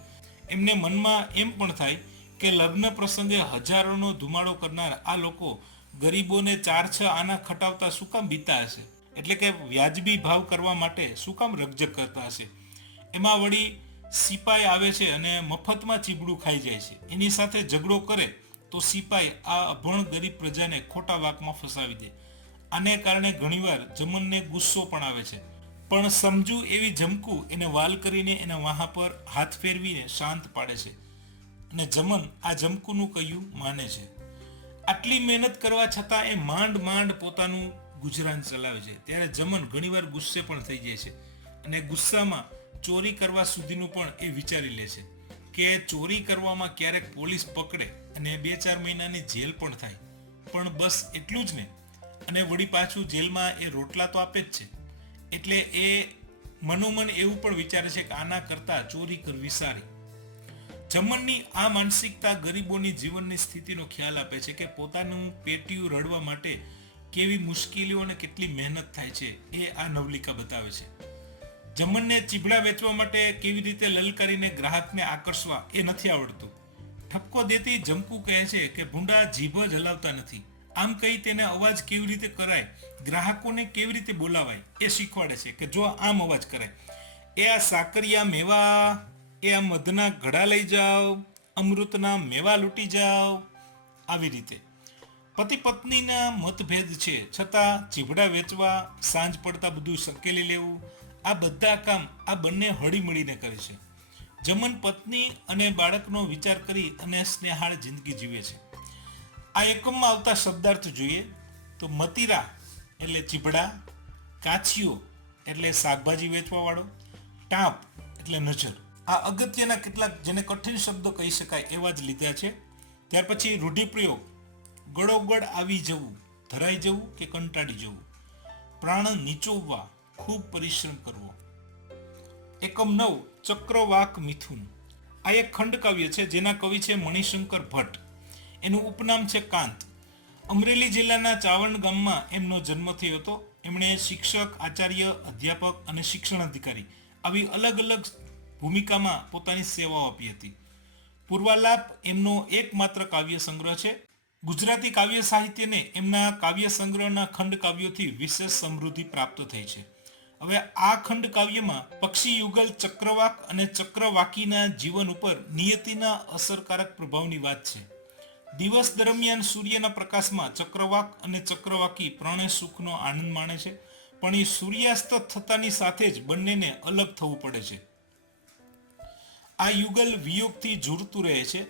એમને મનમાં એમ પણ થાય કે લગ્ન પ્રસંગે હજારોનો ધુમાડો કરનાર આ લોકો ગરીબોને 4-6 આના ખટાવતા શું કામ બીતા હશે, એટલે કે વ્યાજબી ભાવ કરવા માટે શું કામ રકઝક કરતા હશે. એમાં વળી સિપાઈ આવે છે અને મફતમાં ચીબડું ખાઈ જાય છે. એની સાથે ઝઘડો કરે તો સિપાઈ આ અભણ ગરીબ પ્રજાને ખોટા વાકમાં ફસાવી દે. આને કારણે ઘણીવાર જમનને ગુસ્સો પણ આવે છે, પણ સમજુ એવી જમકુ એને વાલ કરીને એના વાહા પર હાથ ફેરવીને શાંત પાડે છે અને જમન આ જમકુનું કહ્યું માને છે. આટલી મહેનત કરવા છતાં એ માંડ પોતાનું ગુજરાન ચલાવે છે. ત્યારે જમન ઘણીવાર ગુસ્સે પણ થઈ જાય છે અને ગુસ્સામાં ચોરી કરવા સુધીનું પણ એ વિચારી લે છે કે ચોરી કરવામાં ક્યારેક પોલીસ પકડે અને 2-4 મહિનાની જેલ પણ થાય, પણ બસ એટલું જ ને. અને વળી પાછું જેલમાં એ રોટલા તો આપે જ છે. એટલે એ મનોમન એવું પણ વિચારે છે કે આના કરતાં ચોરી કરવી સારી. જમનની આ માનસિકતા ગરીબોની જીવનની સ્થિતિનો ખ્યાલ આપે છે કે પોતાનું પેટીયું રડવા માટે કેવી મુશ્કેલીઓ અને કેટલી મહેનત થાય છે એ આ નવલિકા બતાવે છે. જમનને ચીભડા વેચવા માટે કેવી રીતે લલકારીને ગ્રાહકને આકર્ષવા એ નથી આવડતું. ઠપકો દેતી જમકુ કહે છે કે ભૂંડા જીભ જ હલાવતા નથી. આમ કહી તેને અવાજ કેવી રીતે કરાય, ગ્રાહકોને કેવી રીતે બોલાવાય એ શીખવાડે છે કે જો આમ અવાજ કરાય, એ આ સાકરિયા મેવા, એ આ મધના ઘડા લઈ જાઓ, અમૃતના મેવા લૂંટી જાઓ, આવી રીતે. પતિ પત્નીના મતભેદ છે છતાં ચીભડા વેચવા, સાંજ પડતા બધું સંકેલી લેવું, આ બધા કામ આ બંને હળી મળીને કરે છે. જમન પત્ની અને બાળકનો વિચાર કરી અને સ્નેહાળ જિંદગી જીવે છે. આ એકમમાં આવતા શબ્દાર્થ જોઈએ તો મતીરા એટલે ચીભડા, કાછીઓ એટલે શાકભાજી વેચવાવાળો, ટાંપ એટલે નજર. આ અગત્યના કેટલાક જેને કઠિન શબ્દો કહી શકાય એવા જ લીધા છે. ત્યાર પછી રૂઢિપ્રયોગ, ગળોગળ આવી જવું, ધરાઈ જવું કે કંટાળી જવું, પ્રાણ નીચોવવા, ખૂબ પરિશ્રમ કરવો. એકમ 9 ચક્રવાક મિથુન. આ એક ખંડકાવ્ય છે જેના કવિ છે મણિશંકર ભટ્ટ. એનું ઉપનામ છે કાંત. અમરેલી જિલ્લાના ચાવણ ગામમાં એમનો જન્મ થયો હતો. એમણે શિક્ષક, આચાર્ય, અધ્યાપક અને શિક્ષણ અધિકારી આવી અલગ અલગ ભૂમિકામાં પોતાની સેવાઓ આપી હતી. પૂર્વાલાપ એમનો એકમાત્ર કાવ્ય સંગ્રહ છે. ગુજરાતી કાવ્ય સાહિત્યને એમના કાવ્ય સંગ્રહના ખંડ કાવ્યોથી વિશેષ સમૃદ્ધિ પ્રાપ્ત થઈ છે. હવે આ ખંડ કાવ્યમાં પક્ષી યુગલ ચક્રવાક અને ચક્રવાકીના જીવન ઉપર નિયતિના અસરકારક પ્રભાવની વાત છે. દિવસ દરમિયાન સૂર્યના પ્રકાશમાં ચક્રવાક અને ચક્રવાકી પ્રણય સુખનો આનંદ માણે છે, પણ એ સૂર્યાસ્ત થતાની સાથે જ બંનેને અલગ થવું પડે છે. આ યુગલ વિયોગથી ઝૂરતું રહે છે.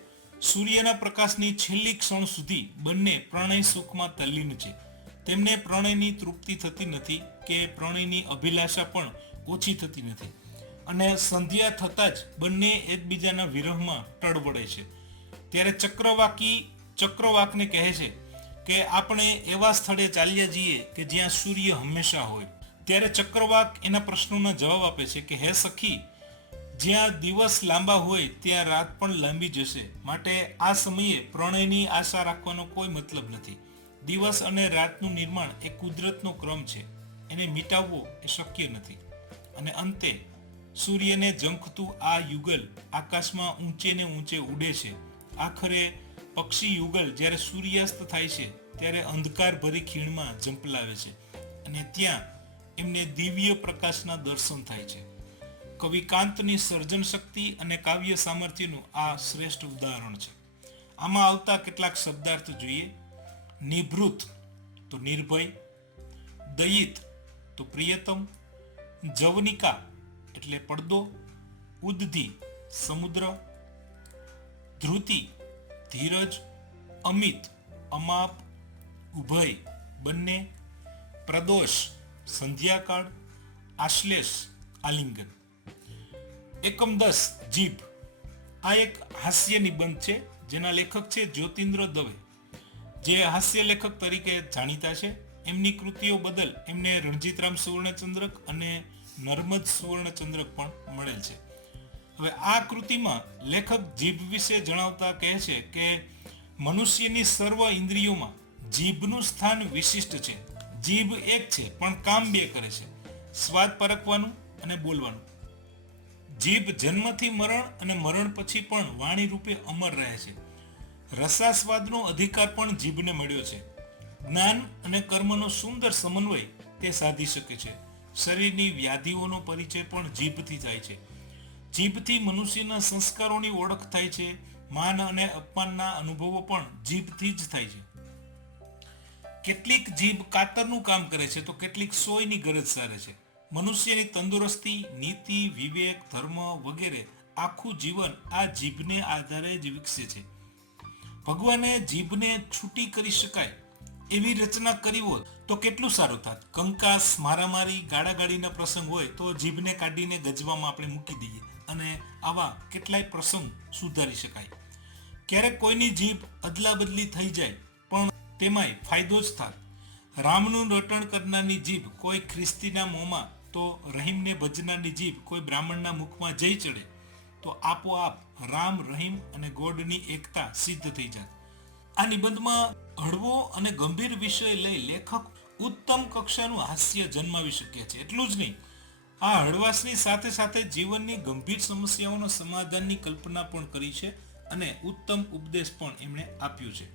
સૂર્યના પ્રકાશની છેલ્લી ક્ષણ સુધી બંને પ્રણય સુખમાં તલ્લીન છે. તેમને પ્રણયની તૃપ્તિ થતી નથી કે પ્રણયની અભિલાષા પણ ઓછી થતી નથી, અને સંધ્યા થતાં જ બંને એકબીજાના વિરહમાં ટળવળે છે. ત્યારે ચક્રવાકને કહે છે કે આપણે એવા સ્થળે ચાલ્યા જઈએ કે જ્યાં સૂર્ય હંમેશા હોય. ત્યારે ચક્રવાક એના પ્રશ્નોના જવાબ આપે છે કે હે સખી, જ્યાં દિવસ લાંબા હોય ત્યાં રાત પણ લાંબી જશે, માટે આ સમયે પ્રણયની આશા રાખવાનો કોઈ મતલબ નથી. દિવસ અને રાતનું નિર્માણ એ કુદરતનો ક્રમ છે, એને મિટાવવો એ શક્ય નથી. અને અંતે સૂર્યને ઝંખતું આ યુગલ આકાશમાં ઊંચે ને ઊંચે ઉડે છે. આખરે પક્ષી યુગલ જ્યારે સૂર્યાસ્ત થાય છે ત્યારે અંધકાર ભરી ખીણમાં ઝંપલાવે છે, અને ત્યાં એમને દિવ્ય પ્રકાશના દર્શન થાય છે. કવિ કાંતની સર્જન શક્તિ અને કાવ્ય સામર્થ્યનું આ શ્રેષ્ઠ ઉદાહરણ છે. આમાં આવતા કેટલાક શબ્દાર્થ જોઈએ. નિભૃત તો નિર્ભય, દયિત તો પ્રિયતમ, જવનિકા એટલે પડદો, ઉદ્ધિ સમુદ્ર, ધૃતિ ધીરજ, અમિત અમાપ, ઉભય બંને, પ્રદોષ સંધ્યાકાળ, આશ્લેષ આલિંગન. એકમ 10 જીભ. આ એક હાસ્ય નિબંધ છે જેના લેખક છે જ્યોતિન્દ્ર દવે, જે હાસ્ય લેખક તરીકે જાણીતા છે. એમની કૃતિઓ બદલ એમને રણજીતરામ સુવર્ણચંદ્રક અને નર્મદ સુવર્ણચંદ્રક પણ મળેલ છે. હવે આ કૃતિમાં લેખક જીભ વિશે જણાવતા કહે છે કે મનુષ્યની સર્વ ઇન્દ્રિયોમાં જીભનું સ્થાન વિશિષ્ટ છે. જીભ એક છે પણ કામ બે કરે છે, સ્વાદ પરખવાનું અને બોલવાનું. જીભ જન્મથી મરણ અને મરણ પછી પણ વાણી રૂપે અમર રહે છે. રસાસ્વાદનો અધિકાર પણ જીભને મળ્યો છે. જ્ઞાન અને કર્મનો સુંદર સમન્વય તે સાધી શકે છે. શરીરની વ્યાધિઓનો પરિચય પણ જીભથી થાય છે. જીભથી મનુષ્યના સંસ્કારોની ઓળખ થાય છે. માન અને અપમાનના અનુભવો પણ જીભથી જ થાય છે. કેટલીક જીભ કાતરનું કામ કરે છે તો કેટલીક સોયની ગરજ સારે છે. મનુષ્યની તંદુરસ્તી, નીતિ, વિવેક, ધર્મ વગેરે આખું જીવન આ જીભને આધારે જ વિકસે છે. ભગવાને જીભને છૂટી કરી શકાય એવી રચના કરી હોત તો કેટલું સારું થાત. કંકાસ, મારામારી, ગાળાગાળીના પ્રસંગ હોય તો જીભને કાઢીને ગજવામાં આપણે મૂકી દઈએ, અને આવા કેટલાય પ્રસંગ સુધારી શકાય. ક્યારેક કોઈની જીભ અદલા બદલી થઈ જાય પણ તેમાંય ફાયદો જ થાત. રામનું રટણ કરનારની જીભ કોઈ ખ્રિસ્તીના મોંમાં, તો રહીમને ભજનારની જીભ કોઈ બ્રાહ્મણના મુખમાં જઈ ચડે તો આપોઆપ રામ, રહીમ અને ગોડની એકતા સિદ્ધ થઈ જાય. આ નિબંધમાં હળવો અને ગંભીર વિષય લઈ લેખક ઉત્તમ કક્ષાનું હાસ્ય જન્માવી શક્યા છે. એટલું જ નહીં, આ હળવાશની સાથે સાથે જીવનની ગંભીર સમસ્યાઓના સમાધાનની કલ્પના પણ કરી છે, અને ઉત્તમ ઉપદેશ પણ એમણે આપ્યું છે.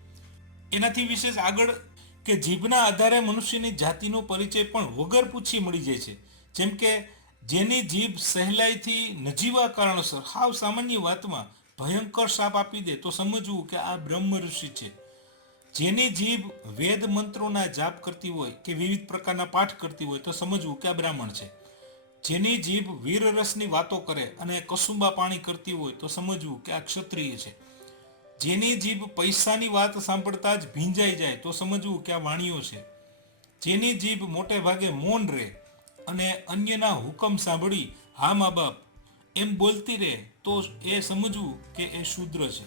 એનાથી વિશેષ આગળ કે જીભના આધારે મનુષ્યની જાતિનો પરિચય પણ વગર પૂછી મળી જાય છે. જેમ કે જેની જીભ સહેલાઈથી નજીવા કારણોસર હાવ સામાન્ય વાતમાં ભયંકર શાપ આપી દે તો સમજવું કે આ બ્રહ્મ ઋષિ છે. જેની જીભ વેદ મંત્રોના જાપ કરતી હોય કે વિવિધ પ્રકારના પાઠ કરતી હોય તો સમજવું કે આ બ્રાહ્મણ છે. જેની જીભ વીરરસની વાતો કરે અને કસુંબા પાણી કરતી હોય તો સમજવું કે આ ક્ષત્રિય છે. જેની જીભ પૈસાની વાત સાંભળતા જ ભીંજાઈ જાય તો સમજવું કે આ વાણિયો છે. જેની જીભ મોટે ભાગે મૌન રહે અને અન્યના હુકમ સાંભળી હા મા બાપ એમ બોલતી રહે તો એ સમજવું કે એ શૂદ્ર છે.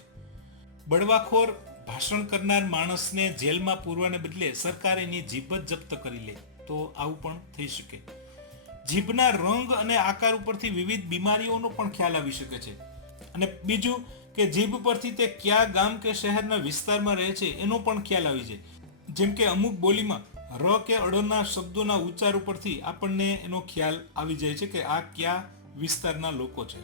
બળવાખોર ભાષણ કરનાર માણસને જેલમાં પૂરવાને બદલે સરકાર એની જીભ જ જપ્ત કરી લે તો આવું પણ થઈ શકે. જીભના રંગ અને આકાર ઉપરથી વિવિધ બીમારીઓનો પણ ખ્યાલ આવી શકે છે. અને બીજું કે જીભ પરથી તે કયા ગામ કે શહેરના વિસ્તારમાં રહે છે એનો પણ ખ્યાલ આવી જાય. જેમ કે અમુક બોલીમાં ર કે અડના શબ્દોના ઉચ્ચાર ઉપરથી આપણને એનો ખ્યાલ આવી જાય છે કે આ કયા વિસ્તારના લોકો છે.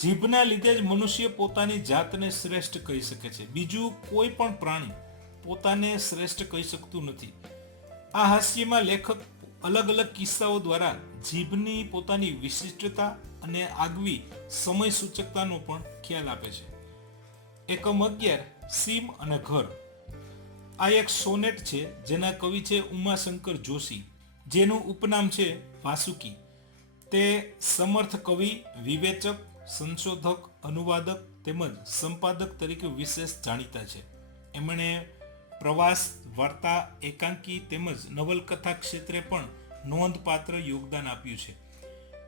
જીભના લીધે જ મનુષ્ય પોતાની જાતને શ્રેષ્ઠ કહી શકે છે. બીજું કોઈ પણ પ્રાણી પોતાને શ્રેષ્ઠ કહી શકતું નથી. આ હાસ્યમાં લેખક અલગ અલગ કિસ્સાઓ દ્વારા જીભની પોતાની વિશિષ્ટતા અને આગવી સમય સૂચકતાનો પણ ખ્યાલ આપે છે. એકમ 11 સીમ અને ઘર. આ એક સોનેટ છે જેના કવિ છે ઉમાશંકર જોશી, જેનું ઉપનામ છે વાસુકી. તે સમર્થ કવિ, વિવેચક, સંશોધક, અનુવાદક તેમજ સંપાદક તરીકે વિશેષ જાણીતા છે. એમણે પ્રવાસ, વાર્તા, એકાંકી તેમજ નવલકથા ક્ષેત્રે પણ નોંધપાત્ર યોગદાન આપ્યું છે.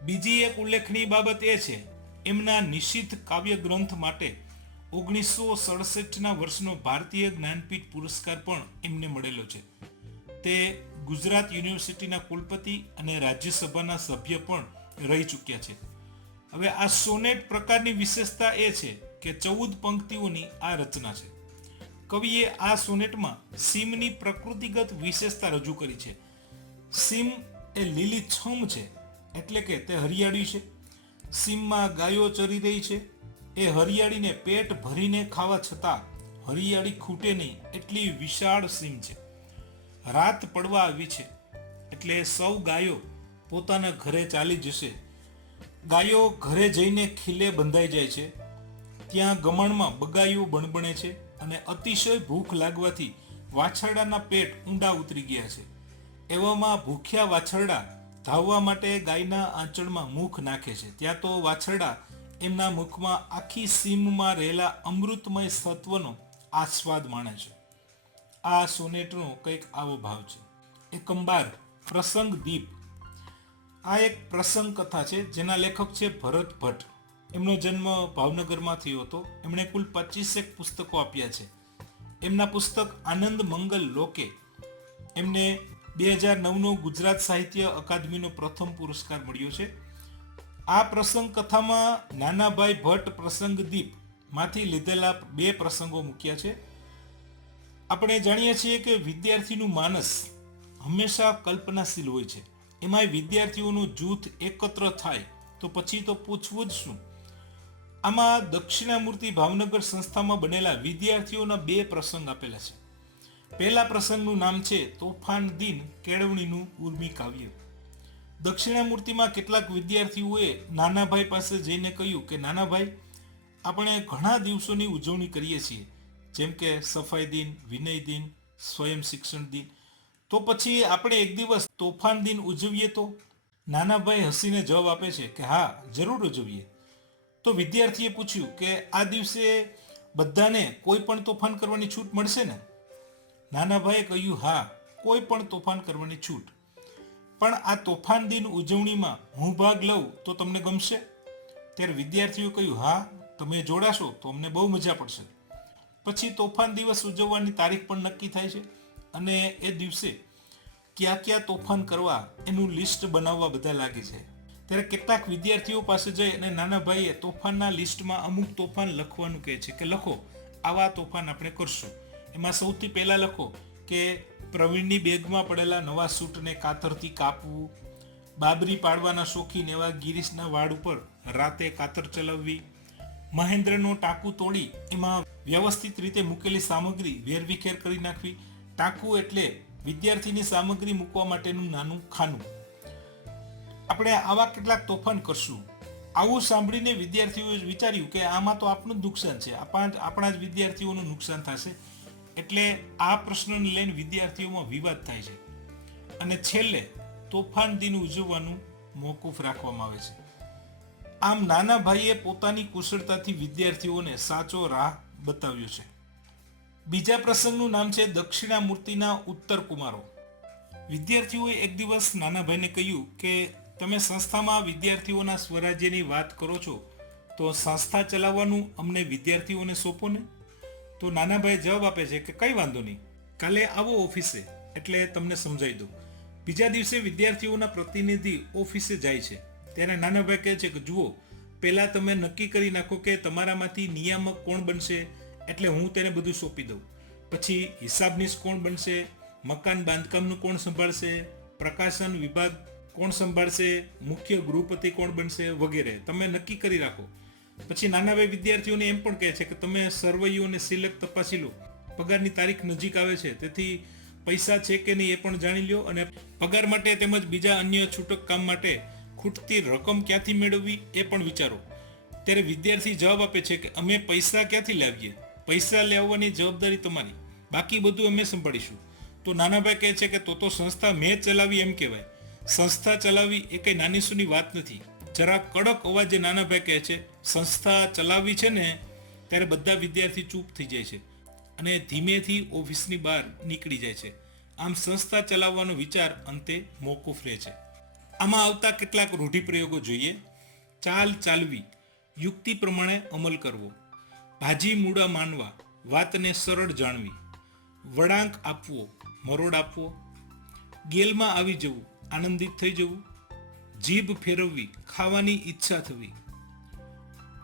બીજી એક ઉલ્લેખનીય બાબત એ છે એમના નિશિત કાવ્ય ગ્રંથ માટે 1967ના વર્ષનો ભારતીય જ્ઞાનપીઠ પુરસ્કાર પણ એમને મળેલો છે. તે ગુજરાત યુનિવર્સિટીના કુલપતિ અને રાજ્યસભાના સભ્ય પણ રહી ચૂક્યા છે. હવે આ સોનેટ પ્રકારની વિશેષતા એ છે કે 14 પંક્તિઓની આ રચના છે. કવિએ આ સોનેટમાં સીમની પ્રકૃતિગત વિશેષતા રજૂ કરી છે. સીમ એ લીલીછમ છે એટલે કે તે હરિયાળી છે. સીમમાં ગાયો ચરી રહી છે. એ હરિયાળીને પેટ ભરીને ખાવા છતાં હરિયાળી ખૂટે નહીં એટલી વિશાળ સીમ છે. રાત પડવા આવી છે એટલે સૌ ગાયો પોતાના ઘરે ચાલી જશે. ગાયો ઘરે જઈને ખીલે બંધાઈ જાય છે. ત્યાં ગમણમાં બગાયું બણબણે છે અને અતિશય ભૂખ લાગવાથી વાછરડાના પેટ ઊંડા ઉતરી ગયા છે. એવામાં ભૂખ્યા વાછરડા ધાવવા માટે ગાયના આંચળમાં મુખ નાખે છે. ત્યાં તો વાછરડા એમના મુખમાં આખી સીમમાં રહેલા અમૃતમય સત્વનો આસ્વાદ માણે છે. આ સોનેટનો કંઈક આવો ભાવ છે. એકમ 12 પ્રસંગ દીપ. આ એક પ્રસંગ કથા છે જેના લેખક છે ભરત ભટ્ટ. એમનો જન્મ ભાવનગરમાં થયો હતો. એમણે કુલ 25 પુસ્તકો આપ્યા છે. એમના પુસ્તક આનંદ મંગલ લોકે એમને 2009નો ગુજરાત સાહિત્ય અકાદમીનો પ્રથમ પુરસ્કાર મળ્યો છે. આ પ્રસંગ કથામાં નાનાભાઈ ભટ્ટ પ્રસંગ દીપ માંથી લીધેલા 2 પ્રસંગો મૂક્યા છે. આપણે જાણીએ છીએ કે વિદ્યાર્થીનું માનસ હંમેશા કલ્પનાશીલ હોય છે. એમાંય વિદ્યાર્થીઓનું જૂથ એકત્ર થાય તો પછી તો પૂછવું જ શું. આમાં દક્ષિણામૂર્તિ ભાવનગર સંસ્થામાં બનેલા વિદ્યાર્થીઓના 2 પ્રસંગ આપેલા છે. પહેલા પ્રસંગનું નામ છે તોફાન દિન કેળવણીનું ઉર્મી કાવ્ય. દક્ષિણામૂર્તિમાં કેટલાક વિદ્યાર્થીઓએ નાનાભાઈ પાસે જઈને કહ્યું કે નાનાભાઈ, આપણે ઘણા દિવસોની ઉજવણી કરીએ છીએ, જેમ કે સફાઈ દિન, વિનય દિન, સ્વયં શિક્ષણ દિન, તો પછી આપણે એક દિવસ તોફાન દિન ઉજવીએ તો? નાનાભાઈ હસીને જવાબ આપે છે કે હા, જરૂર ઉજવીએ. તો વિદ્યાર્થીએ પૂછ્યું કે આ દિવસે બધાને કોઈ પણ તોફાન કરવાની છૂટ મળશે ને? નાનાભાઈએ કહ્યું હા, કોઈ પણ તોફાન કરવાની છૂટ. પણ આ તોફાન દિન ઉજવણીમાં હું ભાગ લઉં તો તમને ગમશે? ત્યારે વિદ્યાર્થીઓ કહ્યું હા, તમે જોડાશો તો અમને બહુ મજા પડશે. પછી તોફાન દિવસ ઉજવવાની તારીખ પણ નક્કી થાય છે અને એ દિવસે ક્યાં ક્યાં તોફાન કરવા એનું લિસ્ટ બનાવવા બધા લાગે છે. ત્યારે કેટલાક વિદ્યાર્થીઓ પાસે જઈ અને નાનાભાઈએ તોફાનના લિસ્ટમાં અમુક તોફાન લખવાનું કહે છે કે લખો, આવા તોફાન આપણે કરશું. એમાં સૌથી પહેલા લખો કે પ્રવીણની બેગમાં પડેલા નવા સૂટને કાતરથી કાપવું, બાબરી પાડવાના શોખીન એવા ગિરીશના વાળ ઉપર રાતે કાતર ચલાવવી, મહેન્દ્રનો ટાંકુ તોડી એમાં વ્યવસ્થિત રીતે મૂકેલી સામગ્રી વેરવિખેર કરી નાખવી. ટાંકુ એટલે વિદ્યાર્થીની સામગ્રી મૂકવા માટેનું નાનું ખાનું. આપણે આવા કેટલાક તોફાન કરશું. આવું સાંભળીને વિદ્યાર્થીઓએ વિચાર્યું કે આમાં તો આપણું જ નુકસાન છે, આપણા જ વિદ્યાર્થીઓનું નુકસાન થશે. એટલે આ પ્રશ્નને લઈને વિદ્યાર્થીઓમાં વિવાદ થાય છે અને છેલ્લે તોફાન દિન ઉજવવાનું મોકૂફ રાખવામાં આવે છે. આમ નાના ભાઈએ પોતાની કુશળતાથી વિદ્યાર્થીઓને સાચો રાહ બતાવ્યો છે. બીજા પ્રસંગનું નામ છે દક્ષિણામૂર્તિના ઉત્તર કુમારો. વિદ્યાર્થીઓએ એક દિવસ નાના ભાઈને કહ્યું કે તમે સંસ્થામાં વિદ્યાર્થીઓના સ્વરાજ્યની વાત કરો છો, તો સંસ્થા ચલાવવાનું અમને વિદ્યાર્થીઓને સોંપો ને. તો નાનાભાઈ જવાબ આપે છે કે કંઈ વાંધો નહીં, કાલે આવો ઓફિસે એટલે તમને સમજાવી દઉં. બીજા દિવસે વિદ્યાર્થીઓના પ્રતિનિધિ ઓફિસે જાય છે. ત્યારે નાનાભાઈ કહે છે કે જુઓ, પહેલા તમે નક્કી કરી નાખો કે તમારામાંથી નિયામક કોણ બનશે, એટલે હું તેને બધું સોંપી દઉં. પછી હિસાબનીશ કોણ બનશે, મકાન બાંધકામનું કોણ સંભાળશે, પ્રકાશન વિભાગ કોણ સંભાળશે, મુખ્ય ગૃહપતિ કોણ બનશે વગેરે તમે નક્કી કરી રાખો. પછી નાનાભાઈ વિદ્યાર્થીઓને એમ પણ કહે છે કે તમે સરવૈયોને સિલક તપાસી લો. પગારની તારીખ નજીક આવે છે, તેથી પૈસા છે કે નહીં એ પણ જાણી લો અને પગાર માટે તેમજ બીજા અન્ય છૂટક કામ માટે ખૂટતી રકમ ક્યાંથી મેળવવી એ પણ વિચારો. ત્યારે વિદ્યાર્થી જવાબ આપે છે કે અમે પૈસા ક્યાંથી લાવીએ, પૈસા લાવવાની જવાબદારી તમારી, બાકી બધું અમે સંભાળીશું. તો નાનાભાઈ કહે છે કે તો સંસ્થા મેં ચલાવી એમ કહેવાય. સંસ્થા ચલાવવી એ કઈ નાની સૂની વાત નથી. જરા કડક અવાજે નાનાભાઈ કહે છે સંસ્થા ચલાવવી છે ને, ત્યારે બધા વિદ્યાર્થી ચૂપ થઈ જાય છે અને ધીમેથી ઓફિસની બહાર નીકળી જાય છે. આમ સંસ્થા ચલાવવાનો વિચાર અંતે મોકૂફ રહે છે. આમાં આવતા કેટલાક રૂઢિપ્રયોગો જોઈએ. ચાલ ચાલવી, યુક્તિ પ્રમાણે અમલ કરવો, ભાજી મૂળા માનવા, વાતને સરળ જાણવી, વળાંક આપવો, મરોડ આપવો, ગેલમાં આવી જવું, આનંદિત થઈ જવું, જીભ ફેરવવી, ખાવાની ઈચ્છા થવી,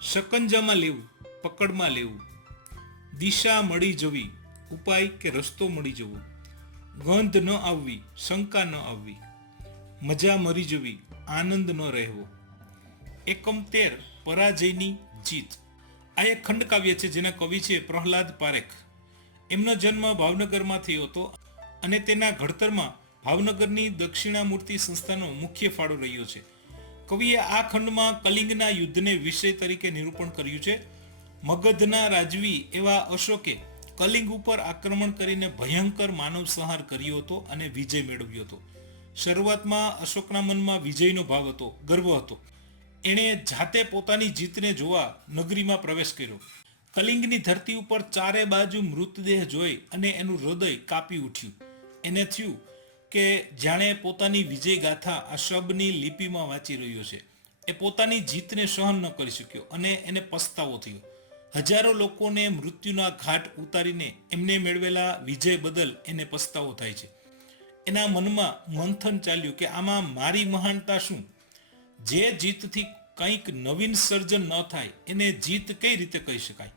શકંજામાં લેવું, પકડમાં લેવું, દિશા મળી જવી, ઉપાય કે રસ્તો મળી જવો, ગંધ ન આવવી, શંકા ન આવવી, મજા મરી જવી, આનંદ ન રહેવો. એકમ 13 પરાજયની જીત. આ એક ખંડકાવ્ય છે જેના કવિ છે પ્રહલાદ પારેખ. એમનો જન્મ ભાવનગરમાં થયો હતો અને તેના ઘડતરમાં ભાવનગરની દક્ષિણામૂર્તિ સંસ્થાનો મુખ્ય ફાળો રહ્યો છે. કવિએ આ ખંડમાં કલિંગના યુદ્ધને વિષય તરીકે નિરૂપણ કર્યું છે. મગધના રાજવી એવા અશોકે કલિંગ ઉપર આક્રમણ કરીને ભયંકર માનવ સંહાર કર્યો હતો અને વિજય મેળવ્યો હતો. શરૂઆતમાં અશોકના મનમાં વિજયનો ભાવ હતો, ગર્વ હતો. એણે જાતે પોતાની જીતને જોવા નગરીમાં પ્રવેશ કર્યો. કલિંગની ધરતી ઉપર ચારે બાજુ મૃતદેહ જોઈ અને એનું હૃદય કાપી ઉઠ્યું. એને થયું કે જાણે પોતાની વિજય ગાથા આ શબની લિપિમાં વાંચી રહ્યો છે. એ પોતાની જીતને સહન ન કરી શક્યો અને એને પસ્તાવો થયો. હજારો લોકોને મૃત્યુના ઘાટ ઉતારીને એમને મેળવેલા વિજય બદલ એને પસ્તાવો થાય છે. એના મનમાં મંથન ચાલ્યું કે આમાં મારી મહાનતા શું? જે જીતથી કંઈક નવીન સર્જન ન થાય એને જીત કઈ રીતે કહી શકાય?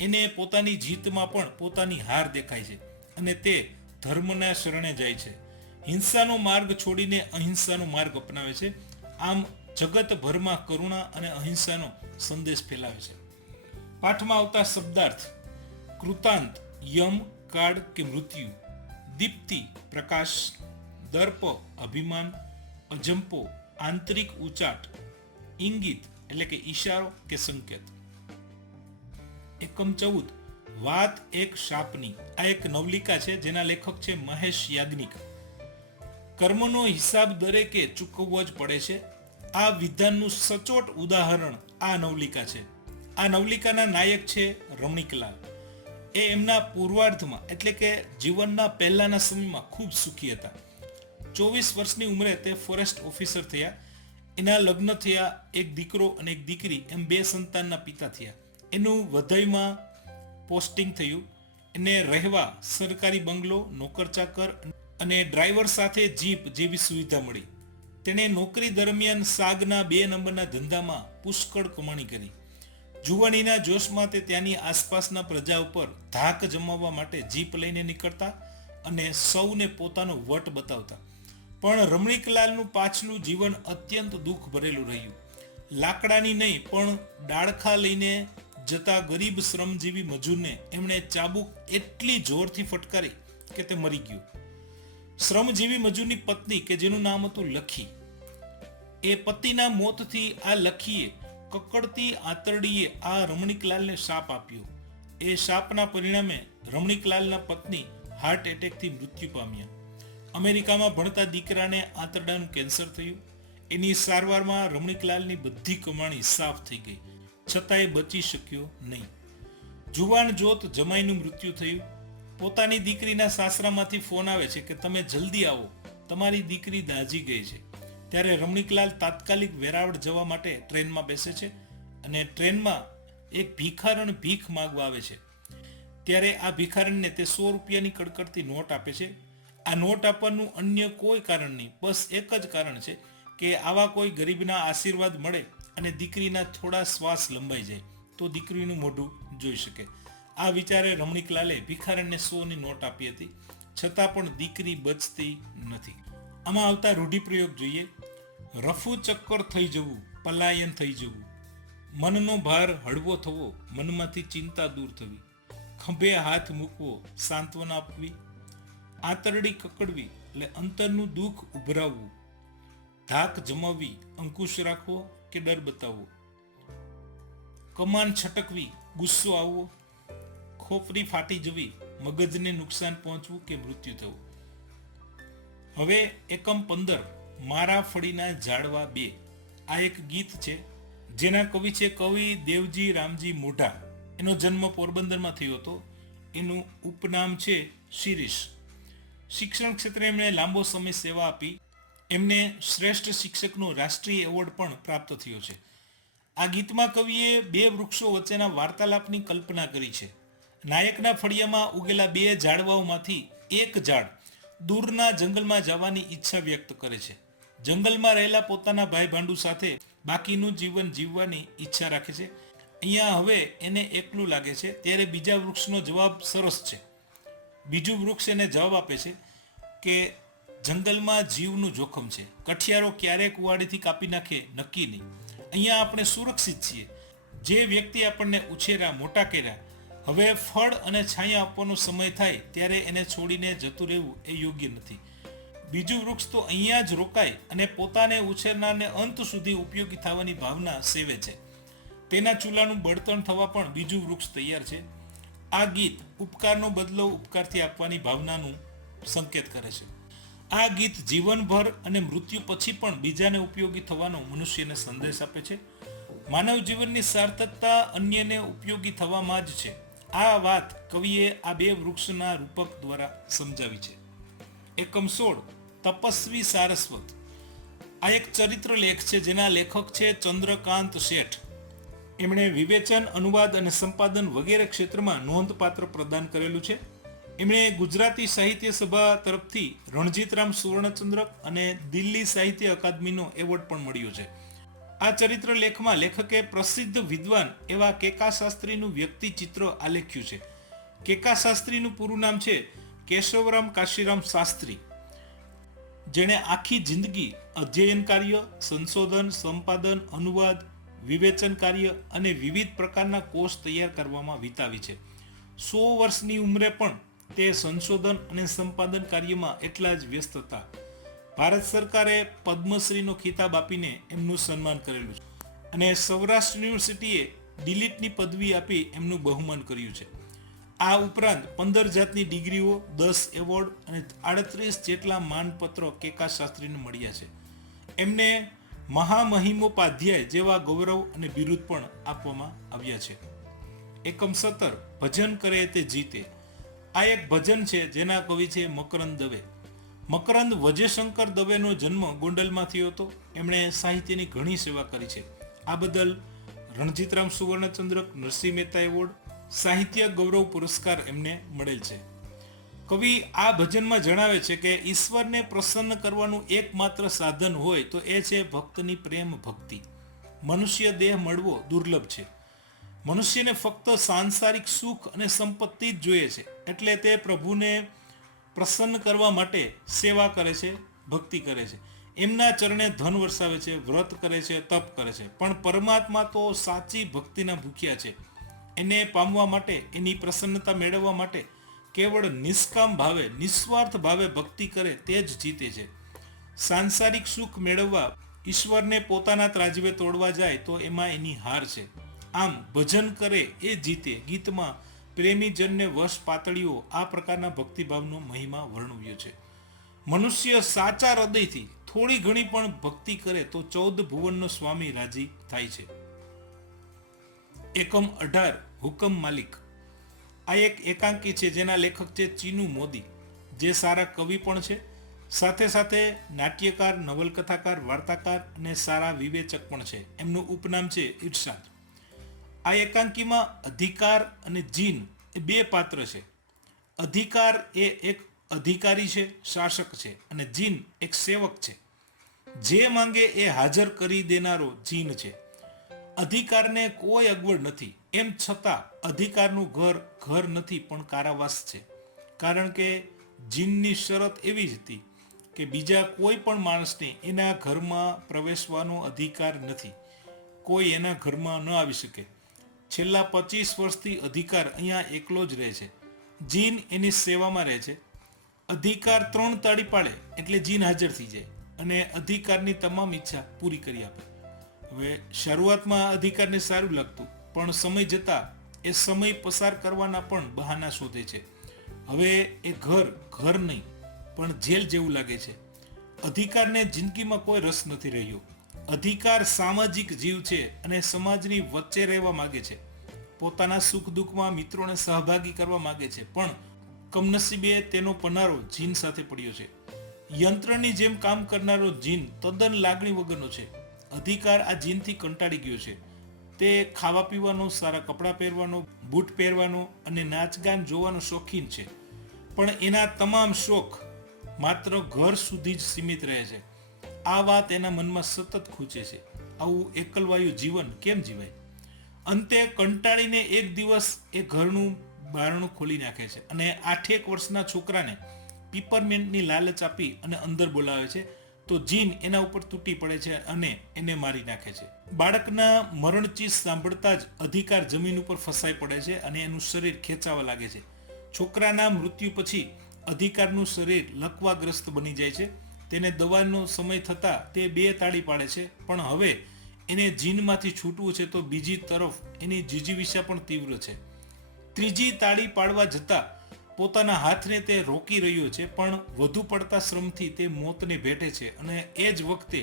એને પોતાની જીતમાં પણ પોતાની હાર દેખાય છે અને તે ધર્મના શરણે જાય છે. હિંસાનો માર્ગ છોડીને અહિંસાનો માર્ગ અપનાવે છે. આમ જગતભરમાં કરુણા અને અહિંસાનો સંદેશ ફેલાવે છે. પાઠમાં આવતા શબ્દાર્થ: કૃતાંત યમ, કાળ કે મૃત્યુ, દીપ્તિ પ્રકાશ, દર્પ અભિમાન, અજંપો આંતરિક ઉચાટ, ઇંગિત એટલે કે ઈશારો કે સંકેત. એકમ 14 વાત એક શાપની. આ એક નવલિકા છે જેના લેખક છે મહેશ યાજ્ઞિક. કર્મનો હિસાબ દરેકે ચૂકવવો જ પડે છે. આ વિધાનનું સચોટ ઉદાહરણ આ નવલિકા છે. આ નવલિકાના નાયક છે રમણીકલાલ. એ એમના પૂર્વાર્ધમાં એટલે કે જીવનના પહેલાના સમયમાં ખૂબ સુખી હતા. 24 વર્ષની ઉંમરે તે ફોરેસ્ટ ઓફિસર થયા. એના લગ્ન થયા, એક દીકરો અને એક દીકરી એમ 2 સંતાનના પિતા થયા. એનું વઘઈમાં પોસ્ટિંગ થયું. એને રહેવા સરકારી બંગલો, નોકર ચાકર અને ડ્રાઈવર સાથે જીપ જેવી સુવિધા મળી. તેણે નોકરી દરમિયાન સાગના 2 નંબરના ધંધામાં પુષ્કળ કમાણી કરી. જુવાનીના જોશમાં તે ત્યાંની આસપાસના પ્રજા ઉપર ધાક જમાવવા માટે જીપ લઈને નીકળતા અને સૌને પોતાનો વટ બતાવતા. પણ રમણીકલાલનું પાછલું જીવન અત્યંત દુઃખ ભરેલું રહ્યું. લાકડાની નહીં પણ ડાળખા લઈને જતા ગરીબ શ્રમજીવી મજૂરને એમણે ચાબુક એટલી જોરથી ફટકારી કે તે મરી ગયો. શ્રમજીવી મજૂરની પત્ની કે જેનું નામ હતું લખી, એ પતિના મોતથી આ લખીએ કકડતી આંતરડીએ આ રમણીકલાલને શાપ આપ્યો. એ શાપના પરિણામે રમણીકલાલના પત્ની હાર્ટ એટેકથી મૃત્યુ પામ્યા. અમેરિકામાં ભણતા દીકરાને આંતરડાનું કેન્સર થયું. એની સારવારમાં રમણીકલાલની બધી કમાણી સાફ થઈ ગઈ, છતાં એ બચી શક્યો નહીં. જુવાન જોત જમાઈનું મૃત્યુ થયું. પોતાની દીકરીના સાસરામાંથી ફોન આવે છે કે તમે જલ્દી આવો, તમારી દીકરી દાઝી ગઈ છે. ત્યારે રમણીકલાલ તાત્કાલિક વેરાવળ જવા માટે ટ્રેનમાં બેસે છે અને ટ્રેનમાં એક ભિખારણ ભીખ માંગવા આવે છે. ત્યારે આ ભિખારણને તે 100 રૂપિયાની કડકડતી નોટ આપે છે. આ નોટ આપવાનું અન્ય કોઈ કારણ નહીં, બસ એક જ કારણ છે કે આવા કોઈ ગરીબના આશીર્વાદ મળે અને દીકરીના થોડા શ્વાસ લંબાઈ જાય તો દીકરીનું મોઢું જોઈ શકે. આ વિચારે રમણીકલાલે ભિખારણને 100ની નોટ આપી હતી, છતાં પણ દીકરી બચતી નથી. આમાં આવતા રૂઢિપ્રયોગ જોઈએ. રફુ ચક્કર થઈ જવું, પલાયન થઈ જવું, મનનો ભાર હળવો થવો, મનમાંથી ચિંતા દૂર થવી, ખંભે હાથ મૂકવો, સાંત્વના આપવી, આંતરડી કકડવી એટલે અંતરનું દુઃખ ઉભરાવવું, ધાક જમાવવી, અંકુશ રાખવો કે ડર બતાવવો, કમાન છટકવી, ગુસ્સો આવવો, ખોપરી ફાટી જવી, મગજને નુકસાન પહોંચવું કે મૃત્યુ થવું. હવે એકમ 15 મારા ફળીના ઝાડવા 2 આ એક ગીત છે જેના કવિ છે કવિ દેવજી રામજી મોઢા. એનો જન્મ પોરબંદરમાં થયો હતો. એનું ઉપનામ છે શિરીષ. શિક્ષણ ક્ષેત્રે એમણે લાંબો સમય સેવા આપી. એમને શ્રેષ્ઠ શિક્ષકનો રાષ્ટ્રીય એવોર્ડ પણ પ્રાપ્ત થયો છે. આ ગીતમાં કવિએ 2 વૃક્ષો વચ્ચેના વાર્તાલાપની કલ્પના કરી છે. નાયકના ફળિયામાં ઉગેલા 2 ઝાડવાઓમાંથી એક ઝાડ દૂરના જંગલમાં જવાની ઈચ્છા વ્યક્ત કરે છે. જંગલમાં રહેલા પોતાના ભાઈ ભાંડુ સાથે બાકીનું જીવન જીવવાની ઈચ્છા રાખે છે. અહીંયા હવે એને એકલું લાગે છે. ત્યારે બીજા વૃક્ષનો જવાબ સરસ છે. બીજું વૃક્ષ એને જવાબ આપે છે કે જંગલમાં જીવનું જોખમ છે, કઠિયારો ક્યારેક કુવાડીથી કાપી નાખે નક્કી નહીં. અહીંયા આપણે સુરક્ષિત છીએ. જે વ્યક્તિ આપણને ઉછેરા મોટા કર્યા, હવે ફળ અને છાયા આપવાનો સમય થાય ત્યારે એને છોડીને જતું રહેવું એ યોગ્ય નથી. બીજું વૃક્ષ તો અહીંયા જ રોકાય અને પોતાને ઉછેરનારને અંત સુધી ઉપયોગી થવાની ભાવના સેવે છે. તેના ચૂલાનું બળતણ થવા પણ બીજું વૃક્ષ તૈયાર છે. આ ગીત ઉપકારનો બદલો ઉપકારથી આપવાની ભાવનાનું સંકેત કરે છે. આ ગીત જીવનભર અને મૃત્યુ પછી પણ બીજાને ઉપયોગી થવાનો મનુષ્યને સંદેશ આપે છે. માનવ જીવનની સાર્થકતા અન્યને ઉપયોગી થવામાં જ છે. આ વાત કવિએ આ 2 વૃક્ષના રૂપક દ્વારા સમજાવી છે. એકમ 16 તપસ્વી સારસ્વત આ એક ચરિત્ર લેખ છે જેના લેખક છે ચંદ્રકાંત શેઠ. એમણે વિવેચન, અનુવાદ અને સંપાદન વગેરે ક્ષેત્રમાં નોંધપાત્ર પ્રદાન કરેલું છે. એમણે ગુજરાતી સાહિત્ય સભા તરફથી રણજીતરામ સુવર્ણચંદ્રક અને દિલ્હી સાહિત્ય અકાદમીનો એવોર્ડ પણ મળ્યો છે. આ ચરિત્ર લેખમાં લેખકે પ્રસિદ્ધ વિદ્વાન એવા કેકા શાસ્ત્રીનું વ્યક્તિ ચિત્ર આલેખ્યું છે. કેકા શાસ્ત્રીનું પૂરું નામ છે કેશવરામ કાશીરામ શાસ્ત્રી, જેણે આખી જિંદગી અધ્યયન કાર્ય, સંશોધન, સંપાદન, અનુવાદ, વિવેચન કાર્ય અને વિવિધ પ્રકારના કોષ તૈયાર કરવામાં વિતાવી છે. 100 વર્ષની ઉંમરે પણ તે સંશોધન અને સંપાદન કાર્યમાં એટલા જ વ્યસ્ત હતા. ભારત સરકારે પદ્મશ્રીનો ખિતાબ આપીને એમનું સન્માન કરેલું છે અને સૌરાષ્ટ્ર યુનિવર્સિટીએ ડિલીટની પદવી આપી એમનું બહુમાન કર્યું છે. આ ઉપરાંત 15 જાતની ડિગ્રીઓ, 10 એવોર્ડ અને 38 જેટલા માનપત્રો કેકા શાસ્ત્રીને મળ્યા છે. એમને મહામહિમોપાધ્યાય જેવા ગૌરવ અને બિરુદ પણ આપવામાં આવ્યા છે. એકમ 17 ભજન કરે તે જીતે આ એક ભજન છે જેના કવિ છે મકરંદ દવે. મકરંદ વજયશંકર દવેનો જન્મ ગોંડલમાં થયો હતો. એમણે સાહિત્યની ઘણી સેવા કરી છે. આ બદલ રણજીતરામ સુવર્ણચંદ્રક, નરસિંહ મહેતા એવોર્ડ, સાહિત્ય ગૌરવ પુરસ્કાર એમને મળેલ છે. કવિ આ ભજનમાં જણાવે છે કે ઈશ્વરને પ્રસન્ન કરવાનું એકમાત્ર સાધન હોય તો એ છે ભક્તની પ્રેમ ભક્તિ. મનુષ્ય દેહ મળવો દુર્લભ છે. મનુષ્યને ફક્ત સાંસારિક સુખ અને સંપત્તિ જ જોઈએ છે, એટલે તે પ્રભુને પ્રસન્ન કરવા માટે સેવા કરે છે, ભક્તિ કરે છે, એમના ચરણે ધન વરસાવે છે, વ્રત કરે છે, તપ કરે છે. પણ પરમાત્મા તો સાચી ભક્તિના ભૂખ્યા છે. એને પામવા માટે, એની પ્રસન્નતા મેળવવા માટે કેવળ નિષ્કામ ભાવે, નિસ્વાર્થ ભાવે ભક્તિ કરે તે જ જીતે છે. સાંસારિક સુખ મેળવવા ઈશ્વરને પોતાના ત્રાજવે તોડવા જાય તો એમાં એની હાર છે. આમ ભજન કરે એ જીતે ગીતમાં પ્રેમીજનને વશ પાતળીઓ આ પ્રકારના ભક્તિભાવનો મહિમા વર્ણવ્યો છે. મનુષ્ય સાચા હૃદયથી થોડી ઘણી પણ ભક્તિ કરે તો 14 ભુવનનો સ્વામી રાજી થાય છે. એકમ 18 હુકમ માલિક. આ એક એકાંકી છે જેના લેખક છે ચીનુ મોદી, જે સારા કવિ પણ છે, સાથે સાથે નાટ્યકાર, નવલકથાકાર, વાર્તાકાર અને સારા વિવેચક પણ છે. એમનું ઉપનામ છે ઇરશાદ. આ એકાંકીમાં અધિકાર અને જીન એ બે પાત્ર છે. અધિકાર એ એક અધિકારી છે, શાસક છે, અને જીન એક સેવક છે. જે માંગે એ હાજર કરી દેનારો જીન છે. અધિકારને કોઈ અગવડ નથી, એમ છતાં અધિકારનું ઘર ઘર નથી પણ કારાવાસ છે. કારણ કે જીનની શરત એવી જ હતી કે બીજા કોઈ પણ માણસને એના ઘરમાં પ્રવેશવાનો અધિકાર નથી. કોઈ એના ઘરમાં ન આવી શકે. છેલ્લા 25 વર્ષથી અધિકાર અહીંયા એકલો જ રહે છે. જીન એની સેવામાં રહે છે. અધિકાર 3 તાળી પાડે એટલે જીન હાજર થઈ જાય અને અધિકારની તમામ ઈચ્છા પૂરી કરી આપે. હવે શરૂઆતમાં અધિકારને સારું લાગતું, પણ સમય જતાં એ સમય પસાર કરવાના પણ બહાના શોધે છે. હવે એ ઘર નહીં પણ જેલ જેવું લાગે છે. અધિકારને જિંદગીમાં કોઈ રસ નથી રહ્યો. અધિકાર સામાજિક જીવ છે અને સમાજની વચ્ચે રહેવા માંગે છે. પોતાના સુખ દુઃખમાં મિત્રોને સહભાગી કરવા માંગે છે, પણ કમનસીબે તેનો પનારો જીન સાથે પડ્યો છે. યંત્રની જેમ કામ કરનારો જીન તદ્દન લાગણી વગરનો છે. અધિકાર આ જીનથી કંટાળી ગયો છે. તે ખાવા પીવાનો, સારા કપડાં પહેરવાનો, બૂટ પહેરવાનો અને નાચગાન જોવાનો શોખીન છે, પણ એના તમામ શોખ માત્ર ઘર સુધી જ સીમિત રહે છે. આ વાત એના મનમાં સતત ખૂંચે છે. આવું એકલવાયું જીવન કેમ જીવાય? અંતે કંટાળીને એક દિવસ એ ઘરનું બારણું ખોલી નાખે છે અને 8 વર્ષના છોકરાને પીપરમેન્ટની લાલચ આપી અને અંદર બોલાવે છે, તો જીન એના ઉપર તૂટી પડે છે અને એને મારી નાખે છે. બાળકના મરણચીસ સાંભળતા જ અધિકાર જમીન ઉપર ફસાઈ પડે છે અને એનું શરીર ખેંચાવા લાગે છે. છોકરાના મૃત્યુ પછી અધિકારનું શરીર લકવાગ્રસ્ત બની જાય છે. તેને દવાનો સમય થતાં તે 2 તાળી પાડે છે, પણ હવે એને જીનમાંથી છૂટવું છે તો બીજી તરફ એની જીજીવિષા પણ તીવ્ર છે. ત્રીજી તાળી પાડવા જતાં પોતાના હાથને તે રોકી રહ્યો છે, પણ વધુ પડતા શ્રમથી તે મોતને ભેટે છે અને એ જ વખતે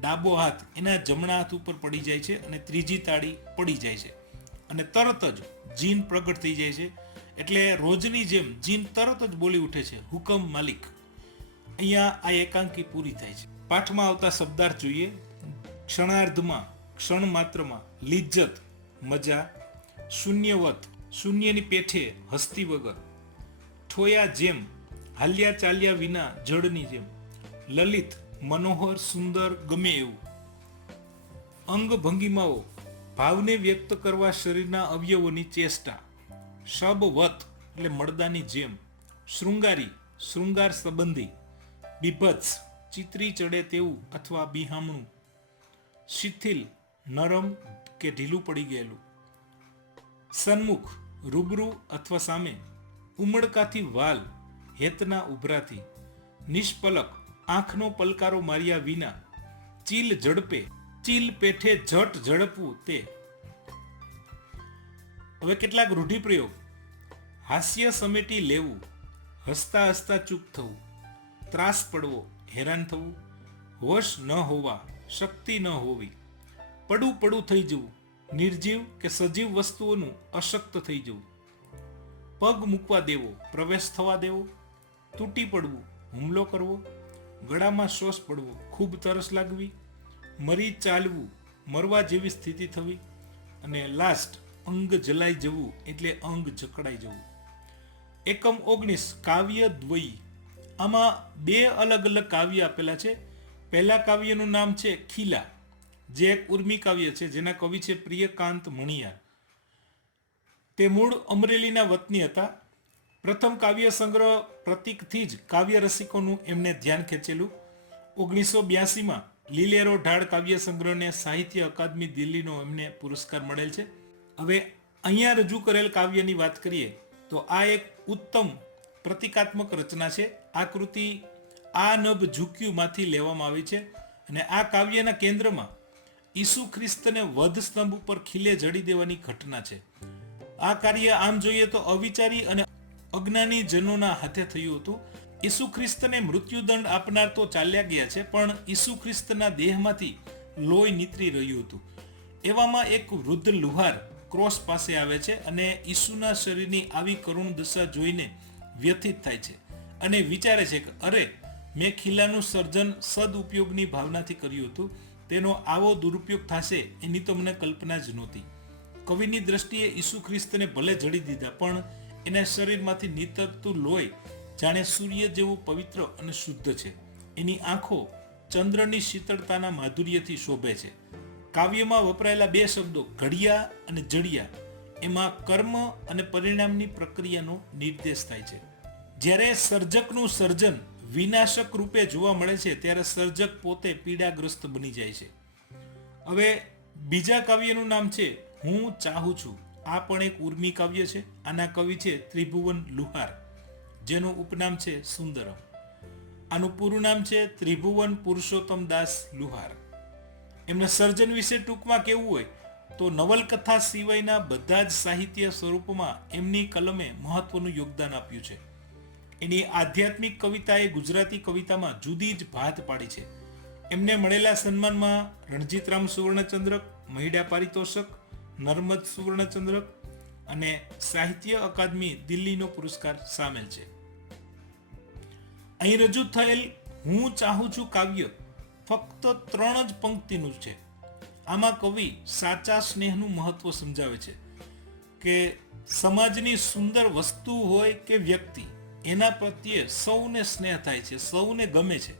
ડાબો હાથ એના જમણા હાથ ઉપર પડી જાય છે અને ત્રીજી તાળી પડી જાય છે અને તરત જ જીન પ્રગટ થઈ જાય છે. એટલે રોજની જેમ જીન તરત જ બોલી ઉઠે છે, હુકમ માલિક. અહીંયા આ એકાંકી પૂરી થાય છે. પાઠમાં આવતા શબ્દાર્થ જોઈએ. ક્ષણાર્ધમાં, ક્ષણ માત્રમાં, લિજ્જત, મજા, શૂન્યવત, શૂન્યની પેઠે, હસ્તી વગર, ઠોયા જેમ, હાલ્યા ચાલ્યા વિના, જળની જેમ, લલિત, મનોહર, સુંદર, ગમે એવું. અંગ ભંગીમાઓ, ભાવને વ્યક્ત કરવા શરીરના અવયવોની ચેષ્ટા. શબવત એટલે મળદાની જેમ. શૃંગારી, શૃંગાર સંબંધી. બીભત્સ, ચિત્રી ચડે તેવું અથવા બિહામણું. શિથિલ, નરમ કે ઢીલું પડી ગયેલું. સન્મુખ, રૂબરૂ અથવા સામે. ઉમળકાથી વાલ, હેતના ઉભરાથી. નિષ્પલક, આંખનો પલકારો માર્યા વિના. ચીલ ઝડપે, ચીલ પેઠે ઝટ ઝડપવું તે. હવે કેટલાક રૂઢિપ્રયોગ. હાસ્ય સમેટી લેવું, હસતા હસતા ચૂપ થવું, ત્રાસ પડવો, હેરાન થવું, વશ ન હોવા, શક્તિ ન હોવી, પડું પડું થઈ જવું, નિર્જીવ કે સજીવ વસ્તુઓનું અશક્ત થઈ જવું, પગ મૂકવા દેવો, પ્રવેશ થવા દેવો, તૂટી પડવું, હુમલો કરવો, ગળામાં શ્વાસ પડવો, ખૂબ તરસ લાગવી, મરી ચાલવું, મરવા જેવી સ્થિતિ થવી, અને લાસ્ટ અંગ જલાઈ જવું એટલે અંગ જકડાઈ જવું. એકમ 19 કાવ્ય દ્વયી. આમાં 2 અલગ અલગ કાવ્ય આપેલા છે. પહેલા કાવ્યનું નામ છે ખીલા, જે એક ઉર્મી કાવ્ય છે જેના કવિ છે પ્રિયકાંત મણિયાર. તે મૂળ અમરેલીના વતની હતા. પ્રથમ કાવ્ય સંગ્રહ પ્રતીકથી જ કાવ્ય રસિકોનું એમને ધ્યાન ખેંચેલું. 1982માં લીલેરો ઢાળ કાવ્ય સંગ્રહને સાહિત્ય અકાદમી દિલ્હીનો એમને પુરસ્કાર મળેલ છે. હવે અહીંયા રજૂ કરેલ કાવ્યની વાત કરીએ તો આ એક ઉત્તમ પ્રતિકાત્મક રચના છે. આ કૃતિ આ નભ ઝૂક્યુંમાંથી લેવામાં આવી છે અને આ કાવ્યના કેન્દ્રમાં ઈસુ ખ્રિસ્તને વધ સ્તંભ ઉપર ખીલે જડી દેવાની ઘટના છે. આ કાર્ય આમ જોઈએ તો અવિચારી અને અજ્ઞાની જનોના હાથે થયું હતું. ઈસુ ખ્રિસ્તને મૃત્યુદંડ આપનાર તો ચાલ્યા ગયા છે, પણ ઈસુ ખ્રિસ્તના દેહમાંથી લોહી નીતરી રહ્યું હતું. એવામાં એક વૃદ્ધ લુહાર ક્રોસ પાસે આવે છે અને ઈસુના શરીરની આવી કરુણ દશા જોઈને વ્યથિત થાય છે અને વિચારે છે કે અરે, મેં ખીલાનું સર્જન સદઉપયોગની ભાવનાથી કર્યું હતું, તેનો આવો દુરુપયોગ થશે એની તો મને કલ્પના જ નહોતી. કવિની દ્રષ્ટિએ ઈસુ ખ્રિસ્તને ભલે જડી દીધા, પણ એના શરીરમાંથી નીતરતું લોહી જાણે સૂર્ય જેવું પવિત્ર અને શુદ્ધ છે. એની આંખો ચંદ્રની શીતળતાના માધુર્યથી શોભે છે. કાવ્યમાં વપરાયેલા બે શબ્દો ઘડિયા અને જડિયા, એમાં કર્મ અને પરિણામની પ્રક્રિયાનો નિર્દેશ થાય છે. જ્યારે સર્જકનું સર્જન વિનાશક રૂપે જોવા મળે છે ત્યારે સર્જક પોતે પીડાગ્રસ્ત બની જાય છે. હવે બીજા કાવ્યનું નામ છે હું ચાહું છું. આ પણ એક ઉર્મી કાવ્ય છે. આના કવિ છે ત્રિભુવન લુહાર, જેનું ઉપનામ છે સુંદરમ. આનું પૂરું નામ છે ત્રિભુવન પુરુષોત્તમ દાસ લુહાર. એમના સર્જન વિશે ટૂંકમાં કેવું હોય તો નવલકથા સિવાયના બધા જ સાહિત્ય સ્વરૂપમાં એમની કલમે મહત્વનું યોગદાન આપ્યું છે. એની આધ્યાત્મિક કવિતાએ ગુજરાતી કવિતામાં જુદી જ ભાત પાડી છે. એમને મળેલા સન્માનમાં રણજીતરામ સુવર્ણચંદ્રક, મહિડા પારિતોષક, નર્મદ સુવર્ણચંદ્રક અને સાહિત્ય અકાદમી દિલ્હીનો પુરસ્કાર સામેલ છે. અહીં રજૂ થયેલ હું ચાહું છું કાવ્ય ફક્ત 3 જ પંક્તિનું છે. આમાં કવિ સાચા સ્નેહનું મહત્વ સમજાવે છે કે સમાજની સુંદર વસ્તુ હોય કે વ્યક્તિ, એના પ્રત્યે સૌને સ્નેહ થાય છે, સૌને ગમે છે,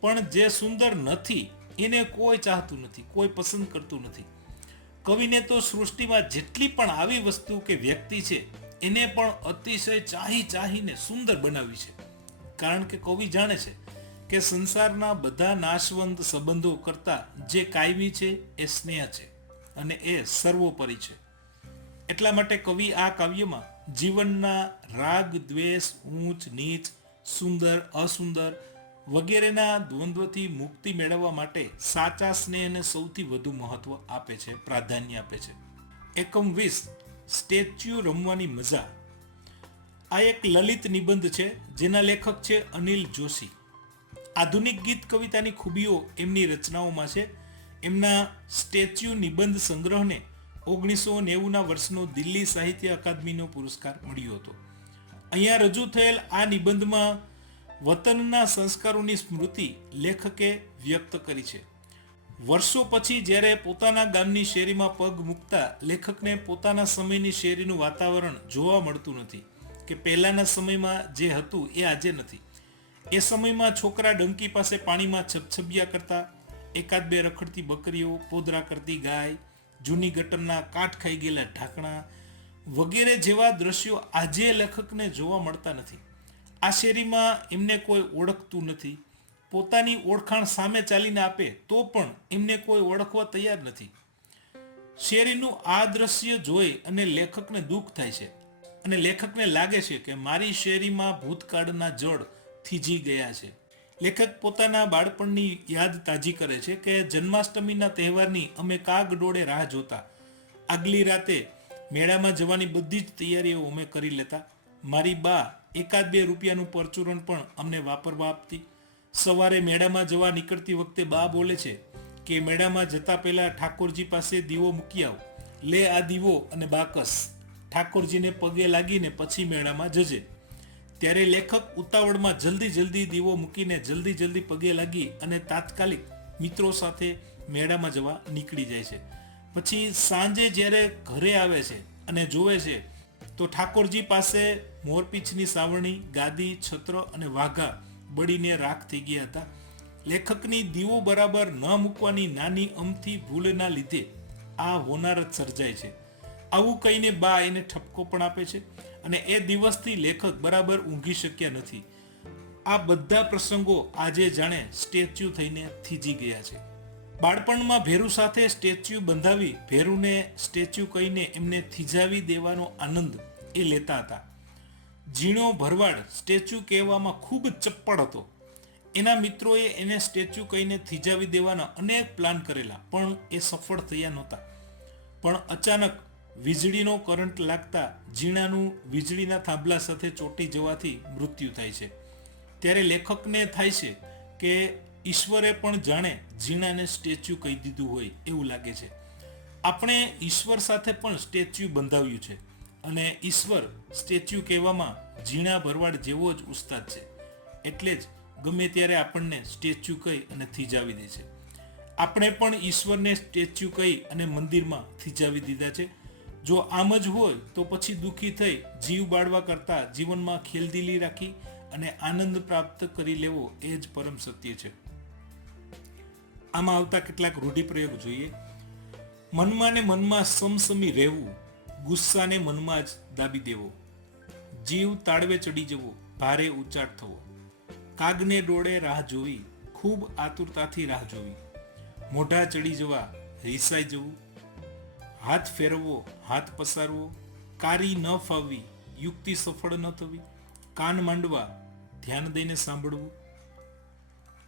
પણ જે સુંદર નથી એને કોઈ ચાહતું નથી, કોઈ પસંદ કરતું નથી. કવિને તો સૃષ્ટિમાં જેટલી પણ આવી વસ્તુ કે વ્યક્તિ છે એને પણ અતિશય ચાહીને સુંદર બનાવી છે. કારણ કે કવિ જાણે છે કે સંસારના બધા નાશવંત સંબંધો કરતા જે કાયમી છે એ સ્નેહ છે અને એ સર્વોપરી છે. એટલા માટે કવિ આ કાવ્યમાં જીવનના રાગ દ્વેષ, ઊંચ નીચ, સુંદર અસુંદર વગેરેના દ્વંદ્વથી મુક્તિ મેળવવા માટે સાચા સ્નેહને સૌથી વધુ મહત્વ આપે છે, પ્રાધાન્ય આપે છે. એકમ 20 સ્ટેચ્યુ રમવાની મજા. આ એક લલિત નિબંધ છે જેના લેખક છે અનિલ જોશી. આધુનિક ગીત કવિતાની ખૂબીઓ એમની રચનાઓમાં છે. એમના સ્ટેચ્યુ નિબંધ સંગ્રહને 1990ના વર્ષનો દિલ્હી સાહિત્ય અકાદમીનો પુરસ્કાર મળ્યો હતો. અહીંયા રજૂ થયેલ આ નિબંધમાં વતનના સંસ્કારોની સ્મૃતિ લેખકે વ્યક્ત કરી છે. વર્ષો પછી જ્યારે પોતાના ગામની શેરીમાં પગ મૂકતા લેખકને પોતાના સમયની શેરીનું વાતાવરણ જોવા મળતું નથી કે પહેલાના સમયમાં જે હતું એ આજે નથી. એ સમયમાં છોકરા ડંકી પાસે પાણીમાં છબછબિયા કરતા, એકાદ બે રખડતી બકરીઓ, પોદરા કરતી ગાય, જૂની ગટરના કાટ ખાઈ ગયેલા ઢાંકણા વગેરે જેવા દ્રશ્યો આજે લેખકને જોવા મળતા નથી. આ શેરીમાં એમને કોઈ ઓળખતું નથી. પોતાની ઓળખાણ સામે ચાલીને આપે તો પણ એમને કોઈ ઓળખવા તૈયાર નથી. શેરીનું આ દ્રશ્ય જોઈ અને લેખકને દુઃખ થાય છે અને લેખકને લાગે છે કે મારી શેરીમાં ભૂતકાળના જળ થીજી ગયા છે. લેખક પોતાના બાળપણની યાદ તાજી કરે છે કે જન્માષ્ટમીના તહેવારની અમે કાગડોળે રાહ જોતા. આગલી રાતે મેળામાં જવાની બધી જ તૈયારીઓ અમે કરી લેતા. મારી બા એકાદ બે રૂપિયાનું પરચુરણ પણ અમને વાપરવા આપતી. સવારે મેળામાં જવા નીકળતી વખતે બા બોલે છે કે મેળામાં જતા પહેલા ઠાકોરજી પાસે દીવો મૂકી આવ, લે આ દીવો અને બાકસ, ઠાકોરજીને પગે લાગીને પછી મેળામાં જજે. ત્યારે લેખક ઉતાવળમાં જલ્દી દીવો મૂકીને જલ્દી પગે લાગી અને તાત્કાલિક મિત્રો સાથે મેળામાં જવા નીકળી જાય છે. પછી સાંજે જ્યારે ઘરે આવે છે અને જોવે છે તો ઠાકોરજી પાસે મોરપીંછની સાવરણી, ગાદી, છત્ર અને વાઘા બળીને રાખ થઈ ગયા હતા. લેખકની દીવો બરાબર ન મૂકવાની નાની અમથી ભૂલના લીધે આ હોનારત સર્જાય છે. આવું કહીને બા એને ઠપકો પણ આપે છે અને એ દિવસથી લેખક બરાબર ઊંઘી શક્યા નથી. આ બધા પ્રસંગો આજે જાણે સ્ટેચ્યુ થઈને થીજી ગયા છે. બાળપણમાં ભેરુ સાથે સ્ટેચ્યુ બંધાવી ભેરુને સ્ટેચ્યુ કહીને એમને થીજાવી દેવાનો આનંદ એ લેતા હતા. ઝીણો ભરવાડ સ્ટેચ્યુ કહેવામાં ખૂબ જ ચપ્પળ હતો. એના મિત્રોએ એને સ્ટેચ્યુ કહીને થીજાવી દેવાના અનેક પ્લાન કરેલા, પણ એ સફળ થયા નહોતા. પણ અચાનક વીજળીનો કરંટ લાગતા ઝીણાનું વીજળીના થાંભલા સાથે ચોંટી જવાથી મૃત્યુ થાય છે. ત્યારે લેખકને થાય છે કે ઈશ્વરે પણ જાણે ઝીણાને સ્ટેચ્યુ કહી દીધું હોય એવું લાગે છે. આપણે ઈશ્વર સાથે પણ સ્ટેચ્યુ બંધાવ્યું છે અને ઈશ્વર સ્ટેચ્યુ કહેવામાં ઝીણા ભરવાડ જેવો જ ઉસ્તાદ છે. એટલે જ ગમે ત્યારે આપણને સ્ટેચ્યુ કહી અને થીજાવી દે છે. આપણે પણ ઈશ્વરને સ્ટેચ્યુ કહી અને મંદિરમાં થીજાવી દીધા છે. જો આમ જ હોય તો પછી દુઃખી થઈ જીવ બાળવા કરતા જીવનમાં ખેલદિલી રાખી અને આનંદ પ્રાપ્ત કરી લેવો એ જ પરમ સત્ય છે. આમાં આવતા કેટલાક રૂઢિપ્રયોગ જોઈએ. મનમાં ને મનમાં સમસમી રહેવું, ગુસ્સાને મનમાં જ દાબી દેવો, જીવ તાળવે ચડી જવો, ભારે ઉચાટ થવો, કાગને ડોળે રાહ જોવી, ખૂબ આતુરતાથી રાહ જોવી, મોઢા ચડી જવા, રીસાઈ જવું, હાથ ફેરવવો, હાથ પસારવો, કારી ન ફાવવી, યુક્તિ સફળ ન થવી, કાન માંડવા, ધ્યાન દઈને સાંભળવું.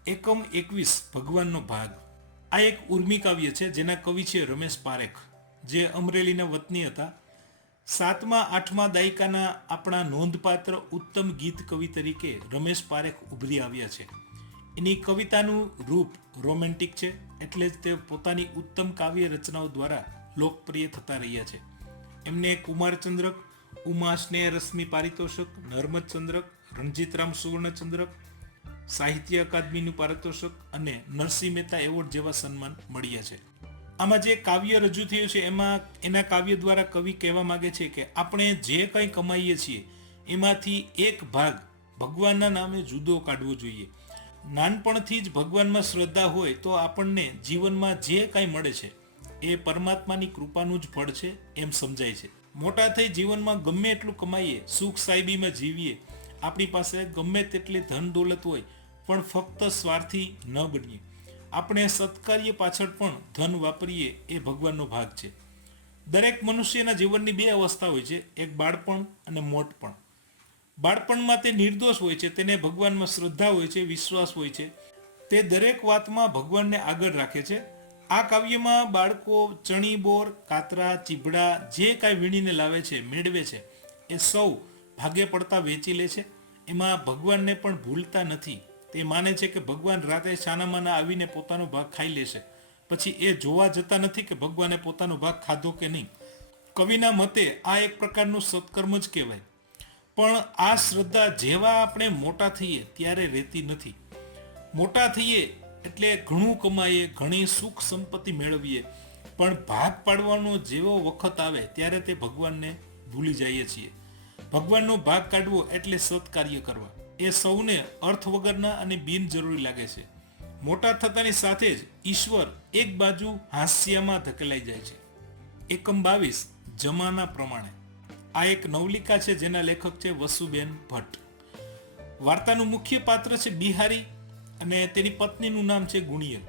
એકમ 21 ભગવાનનો ભાગ. આ એક ઉર્મી કાવ્ય છે જેના કવિ છે રમેશ પારેખ, જે અમરેલીના વતની હતા. 7મા 8મા દાયકાના આપણા નોંધપાત્ર ઉત્તમ ગીત કવિ તરીકે રમેશ પારેખ ઉભરી આવ્યા છે. એની કવિતાનું રૂપ રોમેન્ટિક છે, એટલે જ તે પોતાની ઉત્તમ કાવ્ય રચનાઓ દ્વારા લોકપ્રિય થતા રહ્યા છે. એમને કુમારચંદ્રક, ઉમા સ્નેહ રશ્મિ પારિતોષક, નર્મદચંદ્રક, રણજીતરામ સુવર્ણચંદ્રક, સાહિત્ય અકાદમીનું પારિતોષક અને નરસિંહ મહેતા એવોર્ડ જેવા સન્માન મળ્યા છે. આમાં જે કાવ્ય રજૂ થયું છે એમાં એના કાવ્ય દ્વારા કવિ કહેવા માંગે છે કે આપણે જે કંઈ કમાઈએ છીએ એમાંથી એક ભાગ ભગવાનના નામે જુદો કાઢવો જોઈએ. નાનપણથી જ ભગવાનમાં શ્રદ્ધા હોય તો આપણને જીવનમાં જે કાંઈ મળે છે એ પરમાત્માની કૃપાનું જ ફળ છે એમ સમજાય છે. મોટા થઈ જીવનમાં ગમે એટલું કમાઈએ, સુખ સાહેબીમાં જીવીએ, આપણી પાસે ગમે તેટલી ધન દોલત હોય, પણ ફક્ત સ્વાર્થી ન બનીએ. આપણે સત્કાર્ય પાછળ પણ ધન વાપરીએ એ ભગવાનનો ભાગ છે. દરેક મનુષ્યના જીવનની બે અવસ્થા હોય છે, એક બાળપણ અને મોટપણ. બાળપણમાં તે નિર્દોષ હોય છે, તેને ભગવાનમાં શ્રદ્ધા હોય છે, વિશ્વાસ હોય છે, તે દરેક વાતમાં ભગવાનને આગળ રાખે છે. આ કાવ્યમાં બાળકો ચણી બોર, કાતરા, ચીભડા જે કાંઈ વીણીને લાવે છે, મેળવે છે, એ સૌ ભાગે પડતા વેચી લે છે. એમાં ભગવાનને પણ ભૂલતા નથી. તે માને છે કે ભગવાન રાતે છાનામાના આવીને પોતાનો ભાગ ખાઈ લેશે, પછી એ જોવા જતા નથી કે ભગવાને પોતાનો ભાગ ખાધો કે નહીં. કવિના મતે આ એક પ્રકારનું સત્કર્મ જ કહેવાય. પણ આ શ્રદ્ધા જેવા આપણે મોટા થઈએ ત્યારે રહેતી નથી. મોટા થઈએ એટલે ઘણું કમાઈએ, ઘણી સુખ સંપત્તિ મેળવીએ, પણ ભાગ પાડવાનો જેવો વખત આવે ત્યારે તે ભગવાનને ભૂલી જઈએ છીએ. ભગવાનનો ભાગ કાઢવો એટલે સત્કાર્ય કરવા એ સૌને અર્થ વગરના અને બિનજરૂરી લાગે છે. મોટા થતાની સાથે જ ઈશ્વર એક બાજુ હાસ્યમાં ધકેલાઈ જાય છે. એકમ 22 જમાના પ્રમાણે. આ એક નવલિકા છે જેના લેખક છે વસુબેન ભટ્ટ. વાર્તાનું મુખ્ય પાત્ર છે બિહારી અને તેની પત્નીનું નામ છે ગુણિયલ.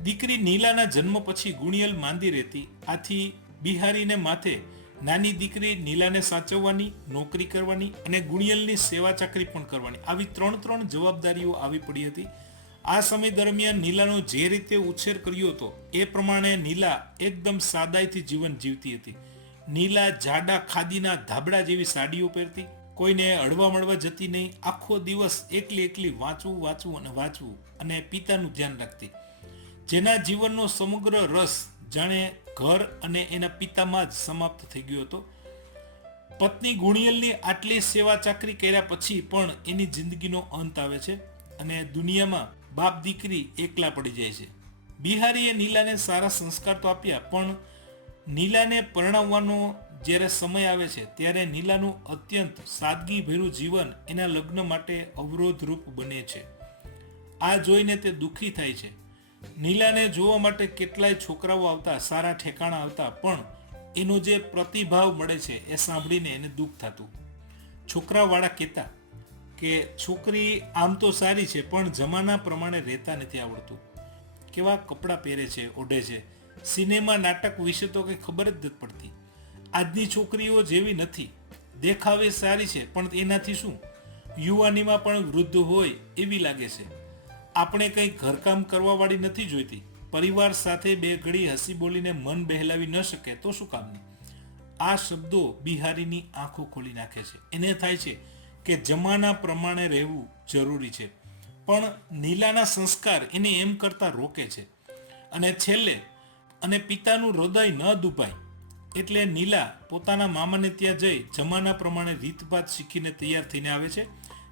દીકરી નીલાના જન્મ પછી ગુણિયલ માંદી રહેતી, આથી બિહારીને માથે નાની દીકરી નીલાને સાચવવાની, નોકરી કરવાની અને ગુણિયલની સેવા ચાકરી પણ કરવાની, આવી ત્રણ જવાબદારીઓ આવી પડી હતી. આ સમય દરમિયાન નીલાનો જે રીતે ઉછેર કર્યો હતો એ પ્રમાણે નીલા એકદમ સાદાઈથી જીવન જીવતી હતી. નીલા જાડા ખાદીના ધાબળા જેવી સાડીઓ પહેરતી, કોઈને હળવા મળવા જતી નહીં, આખો દિવસ એકલી વાંચવું અને પિતાનું ધ્યાન રાખતી. જેના જીવનનો સમગ્ર રસ જાણે ઘર અને એના પિતામાં જ સમાપ્ત થઈ ગયો હતો. પત્ની ગુણિયલની આટલી સેવા ચાકરી કર્યા પછી પણ એની જિંદગીનો અંત આવે છે અને દુનિયામાં બાપ દીકરી એકલા પડી જાય છે. બિહારીએ નીલાને સારા સંસ્કાર તો આપ્યા, પણ નીલાને પરણાવવાનો જ્યારે સમય આવે છે ત્યારે નીલાનું અત્યંત સાદગીભર્યું જીવન એના લગ્ન માટે અવરોધરૂપ બને છે. આ જોઈને તે દુઃખી થાય છે. નીલાને જોવા માટે કેટલાય છોકરાઓ આવતા, સારા ઠેકાણા આવતા, પણ એનો જે પ્રતિભાવ મળે છે એ સાંભળીને એને દુઃખ થતું. છોકરાવાળા કહેતા કે છોકરી આમ તો સારી છે પણ જમાના પ્રમાણે રહેતા નથી આવડતું. કેવા કપડાં પહેરે છે, ઓઢે છે. સિનેમા નાટક વિશે તો કંઈ ખબર જ નથી પડતી. આજની છોકરીઓ જેવી નથી. દેખાવે સારી છે પણ એનાથી શું? યુવાનીમાં પણ વૃદ્ધ હોય એવી લાગે છે. આપણે કંઈ ઘરકામ કરવાવાળી નથી જોઈતી. પરિવાર સાથે બે ઘડી હસી બોલીને મન બહેલાવી ન શકે તો શું કામની? આ શબ્દો બિહારીની આંખો ખોલી નાખે છે. એને થાય છે કે જમાના પ્રમાણે રહેવું જરૂરી છે, પણ નીલાના સંસ્કાર એને એમ કરતા રોકે છે. અને છેલ્લે પિતાનું હૃદય ન દુભાય એટલે નીલા પોતાના મામાને ત્યાં જઈ જમાના પ્રમાણે રીતભાત શીખીને તૈયાર થઈને આવે છે.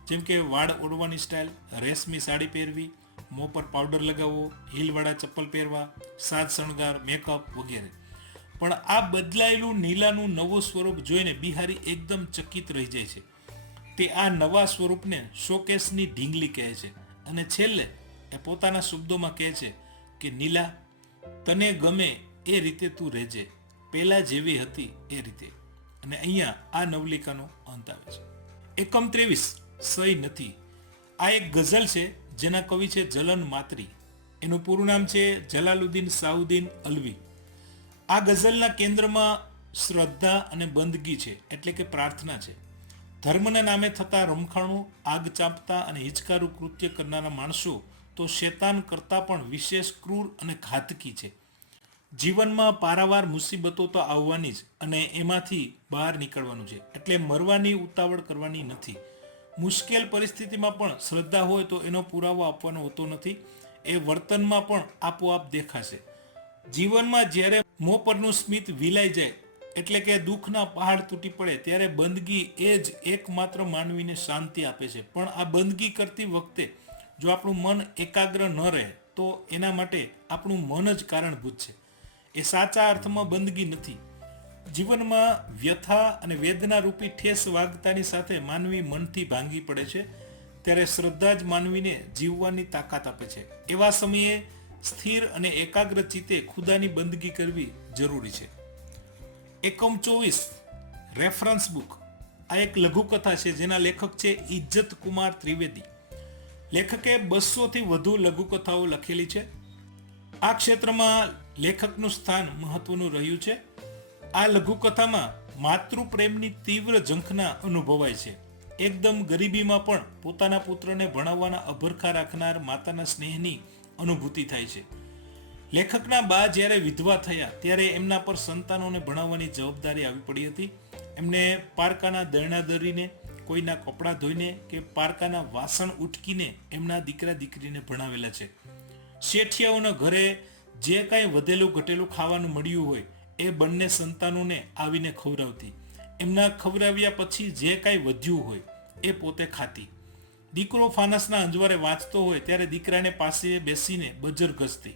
જેમ કે વાળ ઓળવાની સ્ટાઇલ, રેશમી સાડી પહેરવી, મોં પર પાવડર લગાવવો, હીલવાળા ચપ્પલ પહેરવા, સાજ શણગાર, મેકઅપ વગેરે. પણ આ બદલાયેલું નીલાનું નવું સ્વરૂપ જોઈને બિહારી એકદમ ચકિત રહી જાય છે. તે આ નવા સ્વરૂપને શોકેસની ઢીંગલી કહે છે અને છેલ્લે એ પોતાના શબ્દોમાં કહે છે કે નીલા, તને ગમે એ રીતે તું રહેજે, પહેલા જેવી હતી એ રીતે. અને અહીંયા આ નવલિકાનો અંત આવે છે. એકમ 23 સહી નથી. આ એક ગઝલ છે જેના કવિ છે જલન માતરી. એનું પૂરું નામ છે જલાલુદ્દીન સાઉદ્દીન અલવી. આ ગઝલના કેન્દ્રમાં શ્રદ્ધા અને બંદગી છે, એટલે કે પ્રાર્થના છે. ધર્મના નામે થતા રમખાણો, આગ ચાંપતા અને હિચકારું કૃત્ય કરનારા માણસો તો શેતાન કરતાં પણ વિશેષ ક્રૂર અને ઘાતકી છે. જીવનમાં પારાવાર મુસીબતો તો આવવાની જ, અને એમાંથી બહાર નીકળવાનું છે. એટલે મરવાની ઉતાવળ કરવાની નથી. મુશ્કેલ પરિસ્થિતિમાં પણ શ્રદ્ધા હોય તો એનો પુરાવો આપવાનો હોતો નથી. એ વર્તનમાં પણ આપોઆપ દેખાશે. જીવનમાં જ્યારે મોં પરનું સ્મિત વિલાઈ જાય, એટલે કે દુઃખના પહાડ તૂટી પડે, ત્યારે બંદગી એ જ એકમાત્ર માનવીને શાંતિ આપે છે. પણ આ બંદગી કરતી વખતે જો આપણું મન એકાગ્ર ન રહે તો એના માટે આપણું મન જ કારણભૂત છે. એ સાચા અર્થમાં બંદગી નથી. જીવનમાં વ્યથા અને વેદના રૂપી ઠેસ વાગતાની સાથે માનવી મનથી ભાંગી પડે છે. ત્યારે શ્રદ્ધા જ માનવીને જીવવાની તાકાત આપે છે. એવા સમયે સ્થિર અને એકાગ્ર ચિત્તે ખુદાની બંદગી કરવી જરૂરી છે. એકમ 24 રેફરન્સ બુક. આ એક લઘુકથા છે જેના લેખક છે ઇજ્જત કુમાર ત્રિવેદી. લેખકે 200થી વધુ લઘુકથાઓ લખેલી છે. આ ક્ષેત્રમાં લેખકનું સ્થાન મહત્વનું રહ્યું છે. આ લઘુકથામાં માતૃપ્રેમની તીવ્ર ઝંખના અનુભવાય છે. એકદમ ગરીબીમાં પણ પોતાના પુત્રને ભણાવવાના અભરખા રાખનાર માતાના સ્નેહની અનુભૂતિ થાય છે. લેખકના બા જ્યારે વિધવા થયા ત્યારે એમના પર સંતાનોને ભણાવવાની જવાબદારી આવી પડી હતી. એમને પારકાના દરણા દરીને, કોઈના કપડાં ધોઈને કે પારકાના વાસણ ઉટકીને એમના દીકરા દીકરીને ભણાવેલા છે. શેઠિયાઓના ઘરે જે કાંઈ વધેલું ઘટેલું ખાવાનું મળ્યું હોય એ બંને સંતાનોને આવીને ખવડાવતી. એમના ખવડાવ્યા પછી જે કાંઈ વધ્યું હોય એ પોતે ખાતી. દીકરો ફાનસના અંજવારે વાંચતો હોય ત્યારે દીકરાને પાસે બેસીને બજર ઘસતી.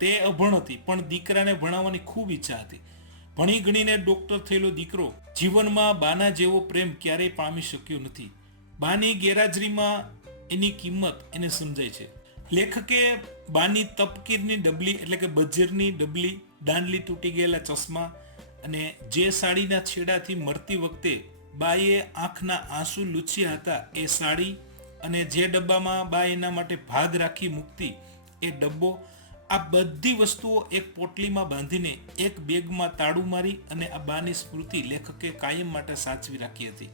તે અભણ હતી પણ દીકરાને ભણાવવાની ખૂબ ઈચ્છા હતી. ભણી ગણીને ડોક્ટર થયેલો દીકરો જીવનમાં બાના જેવો પ્રેમ ક્યારેય પામી શક્યો નથી. બાની ગેરહાજરીમાં એની કિંમત એને સમજાય છે. લેખકે બાની તપકીરની ડબલી એટલે કે બજરની ડબલી, દાંડલી તૂટી ગયેલા ચશ્મા અને જે સાડીના છેડાથી મરતી વખતે બાએ આંખના આંસુ લૂછ્યા હતા એ સાડી, અને જે ડબ્બામાં બા એના માટે ભાગ રાખી મૂકતી એ ડબ્બો, આ બધી વસ્તુઓ એક પોટલીમાં બાંધીને એક બેગમાં તાળું મારી અને આ બાની સ્મૃતિ લેખકે કાયમ માટે સાચવી રાખી હતી.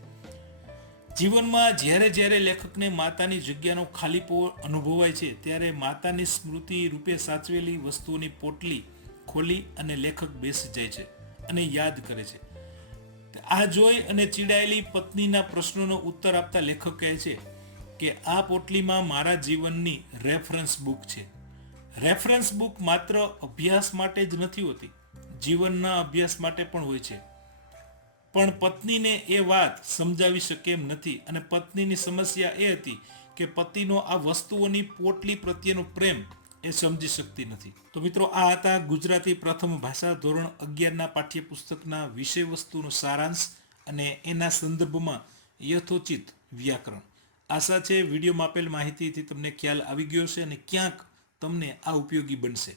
જીવનમાં જ્યારે જ્યારે લેખકને માતાની જગ્યાનો ખાલીપો અનુભવાય છે ત્યારે માતાની સ્મૃતિ રૂપે સાચવેલી વસ્તુઓની પોટલી ખોલી અને લેખક બેસી જાય છે અને યાદ કરે છે. આ જોઈ અને ચીડાયેલી પત્નીના પ્રશ્નોનો ઉત્તર આપતા લેખક કહે છે કે આ પોટલીમાં મારા જીવનની રેફરન્સ બુક છે. રેફરન્સ બુક માત્ર અભ્યાસ માટે જ નથી હોતી, જીવનના અભ્યાસ માટે પણ હોય છે. પણ પત્નીને એ વાત સમજાવી શકે એમ નથી, અને પત્નીની સમસ્યા એ હતી કે પતિનો આ વસ્તુઓની પોટલી પ્રત્યેનો પ્રેમ એ સમજી શકતી નથી. તો મિત્રો, આ હતા ગુજરાતી પ્રથમ ભાષા ધોરણ 11ના પાઠ્યપુસ્તકના વિષય વસ્તુનો સારાંશ અને એના સંદર્ભમાં યથોચિત વ્યાકરણ. આશા છે વિડીયોમાં આપેલ માહિતીથી તમને ખ્યાલ આવી ગયો છે અને ક્યાંક તમને આ ઉપયોગી બનશે.